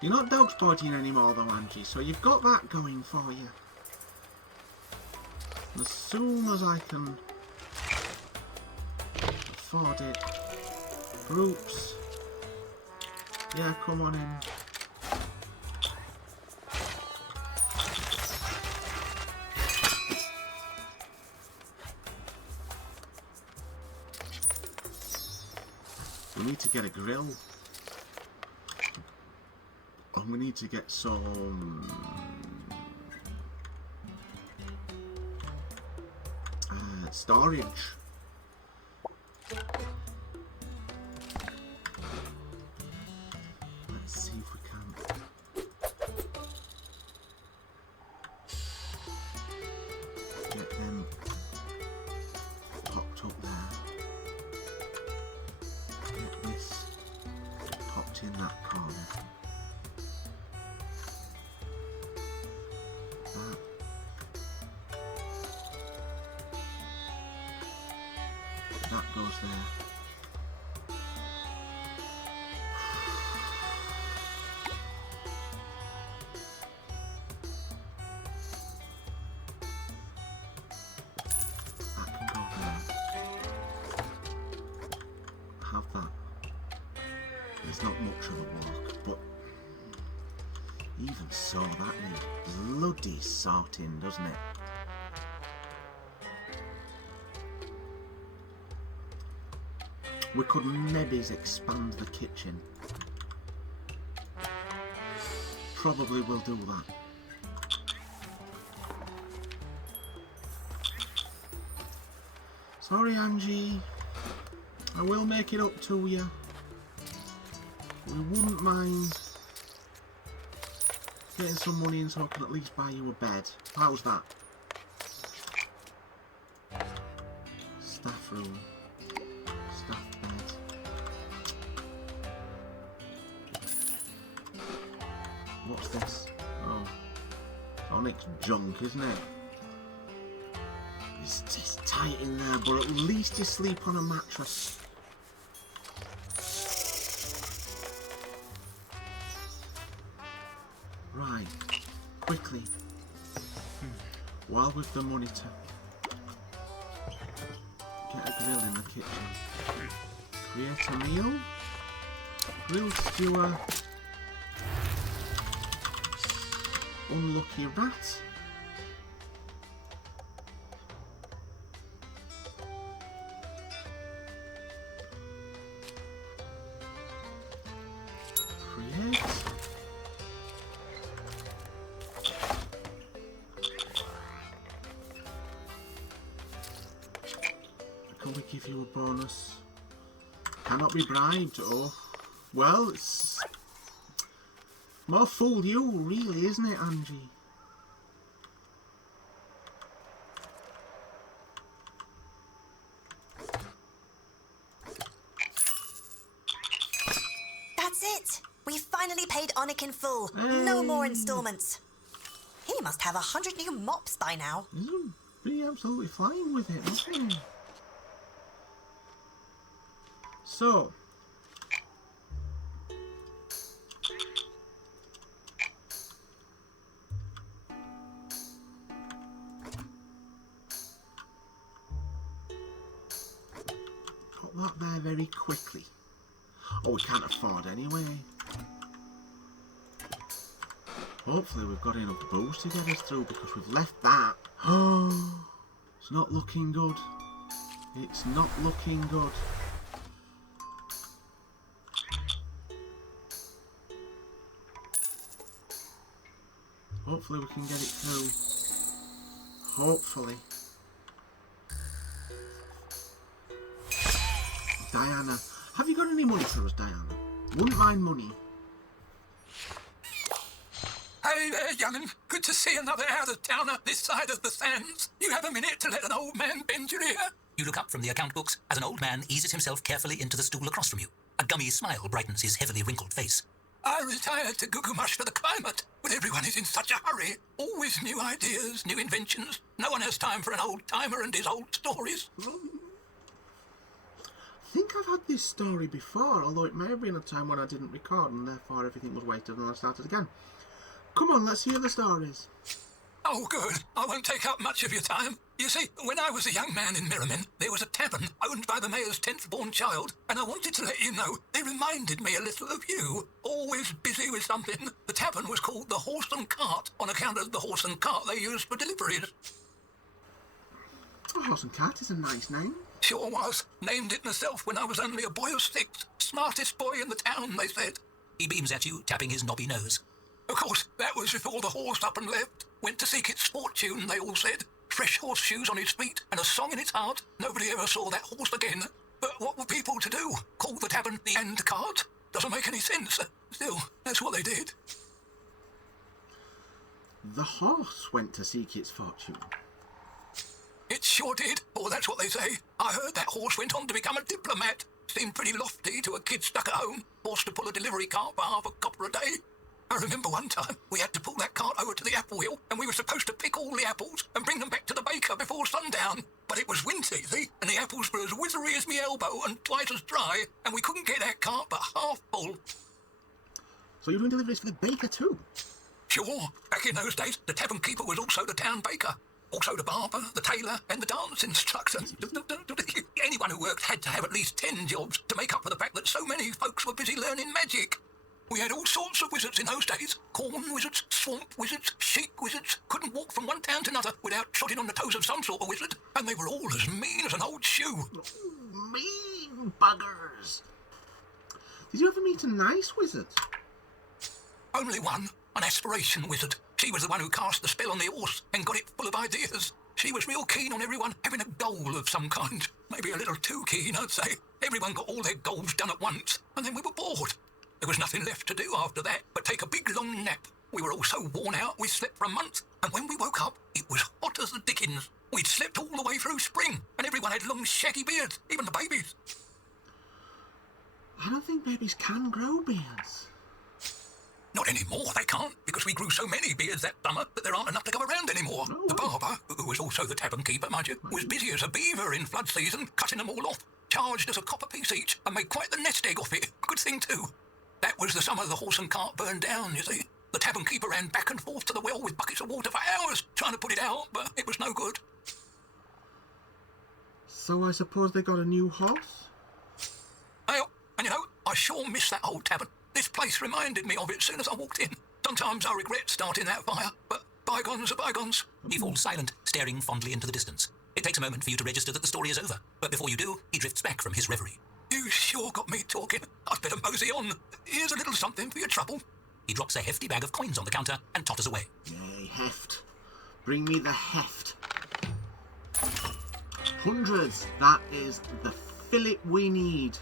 You're not dog's bodying anymore though, Angie, so you've got that going for you. As soon as I can afford it. Groups. Yeah, come on in. We need to get a grill. And we need to get some storage. Let's see if we can get them popped up there. Get this popped in that corner. That goes there. That can go there. Have that. It's not much of a walk, but even so, that needs bloody sorting, doesn't it? We could maybe expand the kitchen. Probably will do that. Sorry, Angie. I will make it up to you. We wouldn't mind getting some money in so I can at least buy you a bed. How's that? Staff room. Staff bed. What's this? Oh. Onyx junk, isn't it? It's tight in there, but at least you sleep on a mattress. Right. Quickly. while we've the money to get a grill in the kitchen. Create a meal. Grilled skewer. Unlucky rat. Create. Can we give you a bonus? Cannot be bribed. Oh, well, it's more fool you, really, isn't it, Angie? That's it. We finally paid Onik in full. Hey. No more installments. He must have 100 new mops by now. He'll be absolutely fine with it, isn't he? So, put that there very quickly. Oh, we can't afford anyway. Hopefully we've got enough bows to get us through, because we've left that. Oh, it's not looking good. It's not looking good. Hopefully we can get it through. Hopefully. Diana. Have you got any money for us, Diana? Wouldn't mind money. Hey there, young'un. Good to see another out-of-towner this side of the sands. You have a minute to let an old man bend your ear? You look up from the account books as an old man eases himself carefully into the stool across from you. A gummy smile brightens his heavily wrinkled face. I retired to Gugamush for the climate, but everyone is in such a hurry. Always new ideas, new inventions. No one has time for an old-timer and his old stories. I think I've had this story before, although it may have been a time when I didn't record and therefore everything was wasted and I started again. Come on, let's hear the stories. Oh, good. I won't take up much of your time. You see, when I was a young man in Merriman, there was a tavern owned by the mayor's 10th born child, and I wanted to let you know they reminded me a little of you. Always busy with something. The tavern was called the Horse and Cart on account of the horse and cart they used for deliveries. Oh, Horse and Cart is a nice name. Sure was. Named it myself when I was only a boy of 6. Smartest boy in the town, they said. He beams at you, tapping his knobby nose. Of course, that was before the horse up and left. Went to seek its fortune, they all said. Fresh horseshoes on its feet and a song in its heart. Nobody ever saw that horse again. But what were people to do? Call the tavern the end cart? Doesn't make any sense. Still, that's what they did. The horse went to seek its fortune. It sure did, or that's what they say. I heard that horse went on to become a diplomat. Seemed pretty lofty to a kid stuck at home, forced to pull a delivery cart for half a copper a day. I remember one time we had to pull that cart over to the apple wheel, and we were supposed to pick all the apples and bring them back to the baker before sundown. But it was winter, you see, and the apples were as withery as me elbow and twice as dry, and we couldn't get that cart but half full. So you're doing deliveries for the baker too? Sure, back in those days, the tavern keeper was also the town baker. Also the barber, the tailor, and the dance instructor. Anyone who worked had to have at least 10 jobs to make up for the fact that so many folks were busy learning magic. We had all sorts of wizards in those days. Corn wizards, swamp wizards, sheep wizards. Couldn't walk from one town to another without trotting on the toes of some sort of wizard. And they were all as mean as an old shoe. Mean buggers. Did you ever meet a nice wizard? Only one, an aspiration wizard. She was the one who cast the spell on the horse and got it full of ideas. She was real keen on everyone having a goal of some kind. Maybe a little too keen, I'd say. Everyone got all their goals done at once, and then we were bored. There was nothing left to do after that but take a big long nap. We were all so worn out we slept for a month, and when we woke up, it was hot as the dickens. We'd slept all the way through spring, and everyone had long shaggy beards, even the babies. I don't think babies can grow beards. Not anymore, they can't, because we grew so many beards that summer that there aren't enough to go around anymore. Oh. The barber, who was also the tavern keeper, mind you, was busy as a beaver in flood season, cutting them all off. Charged us a copper piece each, and made quite the nest egg off it. Good thing, too. That was the summer the horse and cart burned down, you see. The tavern keeper ran back and forth to the well with buckets of water for hours, trying to put it out, but it was no good. So I suppose they got a new horse? Well, and you know, I sure miss that old tavern. This place reminded me of it as soon as I walked in. Sometimes I regret starting that fire, but bygones are bygones. He falls silent, staring fondly into the distance. It takes a moment for you to register that the story is over, but before you do, he drifts back from his reverie. You sure got me talking. I'd better mosey on. Here's a little something for your trouble. He drops a hefty bag of coins on the counter and totters away. Yay, heft. Bring me the heft. Hundreds. That is the fillet we need.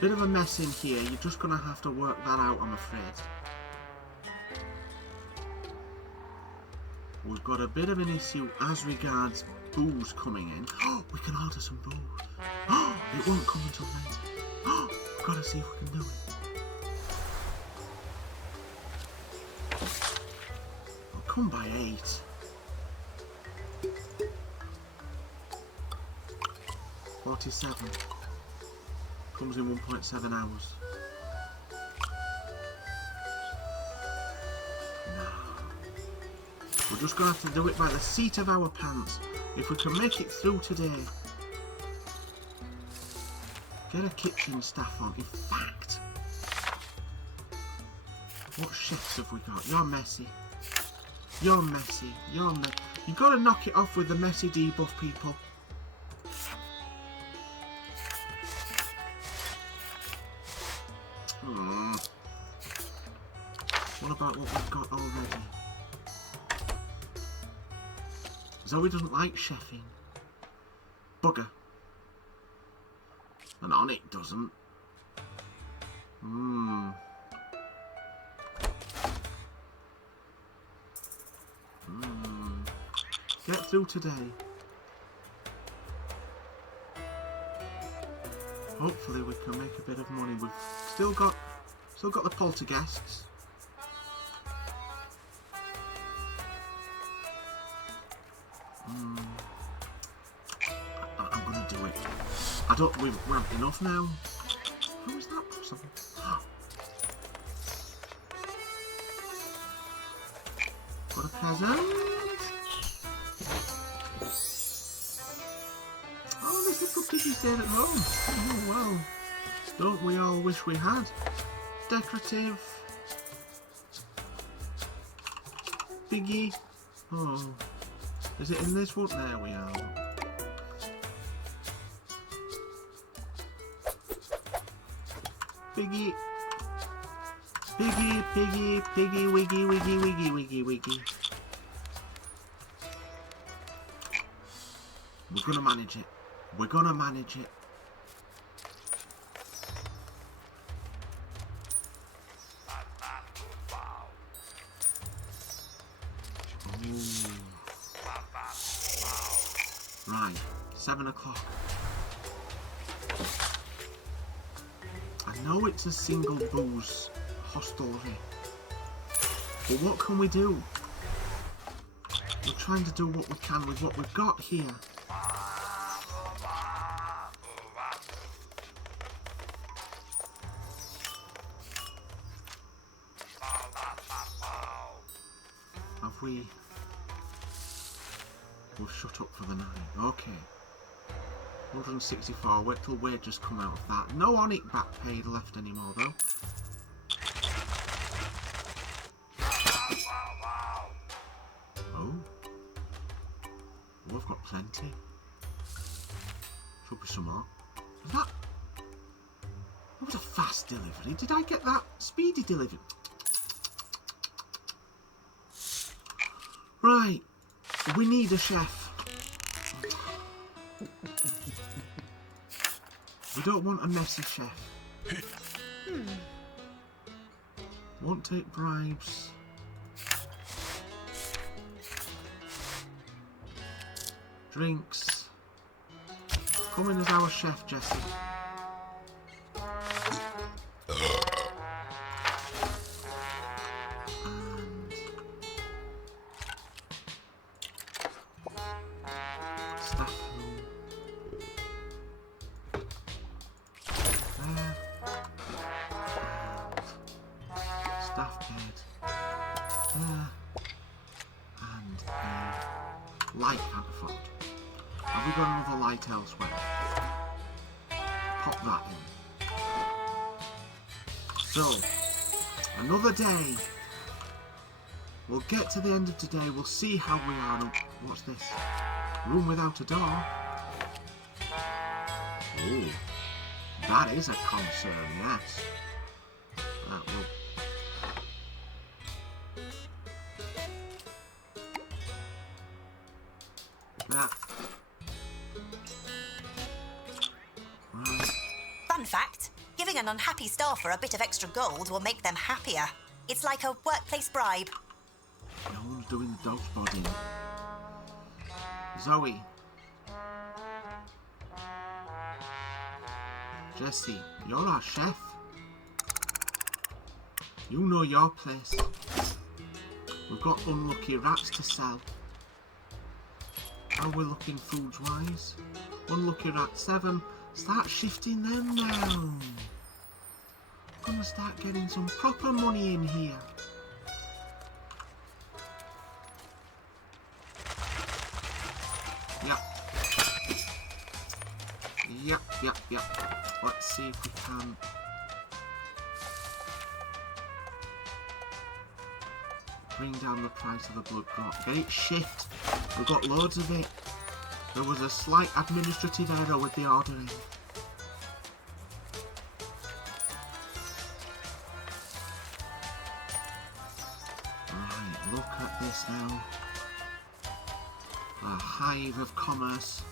Bit of a mess in here. You're just going to have to work that out, I'm afraid. We've got a bit of an issue as regards booze coming in. Oh, we can order some booze. Oh, it won't come until later. Oh, we've got to see if we can do it. I'll come by 8. $47. Comes in 1.7 hours. No. We're just going to have to do it by the seat of our pants. If we can make it through today. Get a kitchen staff on. In fact, what chefs have we got? You're messy. You're messy. You're messy. You've got to knock it off with the messy debuff, people. What about what we've got already? Zoe doesn't like chefing. Bugger. And Onic doesn't. Get through today. Hopefully we can make a bit of money. We've still got the poltergeists. I'm gonna do it. We've had enough now. How is that possible? Got a present. Oh, this little piggy stayed at home. Oh well. Don't we all wish we had? Decorative. Piggy. Oh. Is it in this one? There we are. Piggy. Piggy, piggy, piggy, wiggy, wiggy, wiggy, wiggy, wiggy. We're gonna manage it. We're gonna manage it. Right, 7 o'clock. I know it's a single booze hostelry, but what can we do? We're trying to do what we can with what we've got here. Have we... We'll shut up for the night. Okay. 164. Wait till wages come out of that. No Onic back paid left anymore though. Oh. We've got plenty. Should be some more. That was a fast delivery. Did I get that speedy delivery? Right. We need a chef. We don't want a messy chef. Won't take bribes. Drinks. Come in as our chef, Jesse. Staff bed. Light can't afford. Have we got another light elsewhere? Pop that in. So, another day. We'll get to the end of today. We'll see how we are. What's this? Room without a door. Ooh, that is a concern, yes. That will... That. Right. Fun fact, giving an unhappy staffer a bit of extra gold will make them happier. It's like a workplace bribe. No one's doing the dog's body. Zoe. Jesse, you're our chef. You know your place. We've got unlucky rats to sell. How we're looking foods-wise? Unlucky rat 7. Start shifting them now. Gonna start getting some proper money in here. Yep. Let's see if we can. Bring down the price of the blood drop. Get it shift. We've got loads of it. There was a slight administrative error with the ordering. Right, look at this now. A hive of commerce,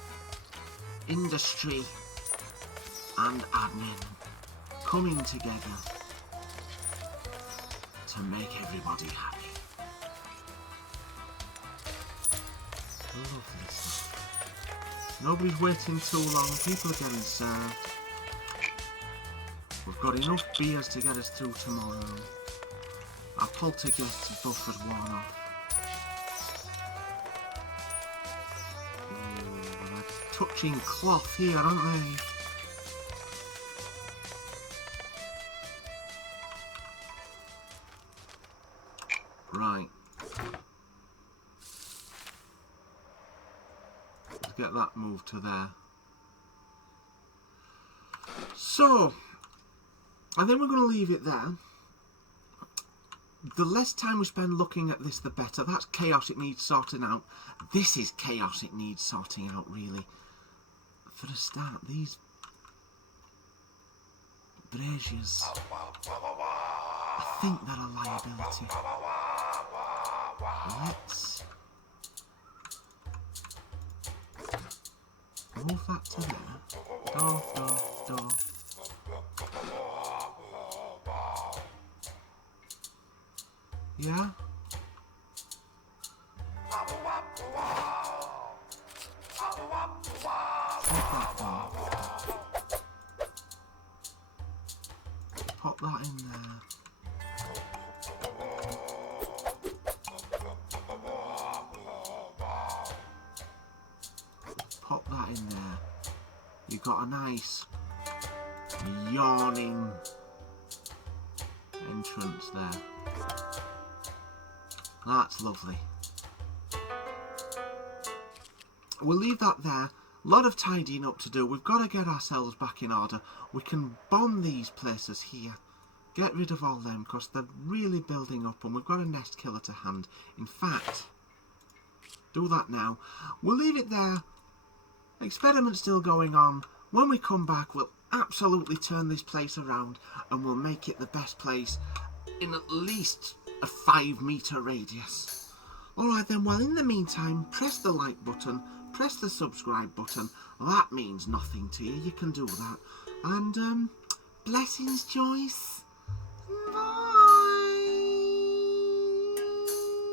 industry, and admin coming together to make everybody happy. Lovely stuff. Nobody's waiting too long. People are getting served. We've got enough beers to get us through tomorrow. Our poltergeist buffer's worn off. Ooh, they're touching cloth here, aren't they? Right. Let's get that moved to there. So, I think we're going to leave it there. The less time we spend looking at this, the better. That's chaos, it needs sorting out. This is chaos, it needs sorting out, really. For a start, these braziers, I think they're a liability. Let's move that to there. Door. Yeah? Pop that in there. Pop that in there. You've got a nice yawning entrance there. That's lovely. We'll leave that there. A lot of tidying up to do. We've got to get ourselves back in order. We can bomb these places here. Get rid of all them because they're really building up and we've got a nest killer to hand. In fact, do that now. We'll leave it there. Experiment's still going on. When we come back, we'll absolutely turn this place around and we'll make it the best place in at least a 5-meter radius. Alright then, well in the meantime, press the like button, press the subscribe button. That means nothing to you, you can do that. And blessings, Joyce.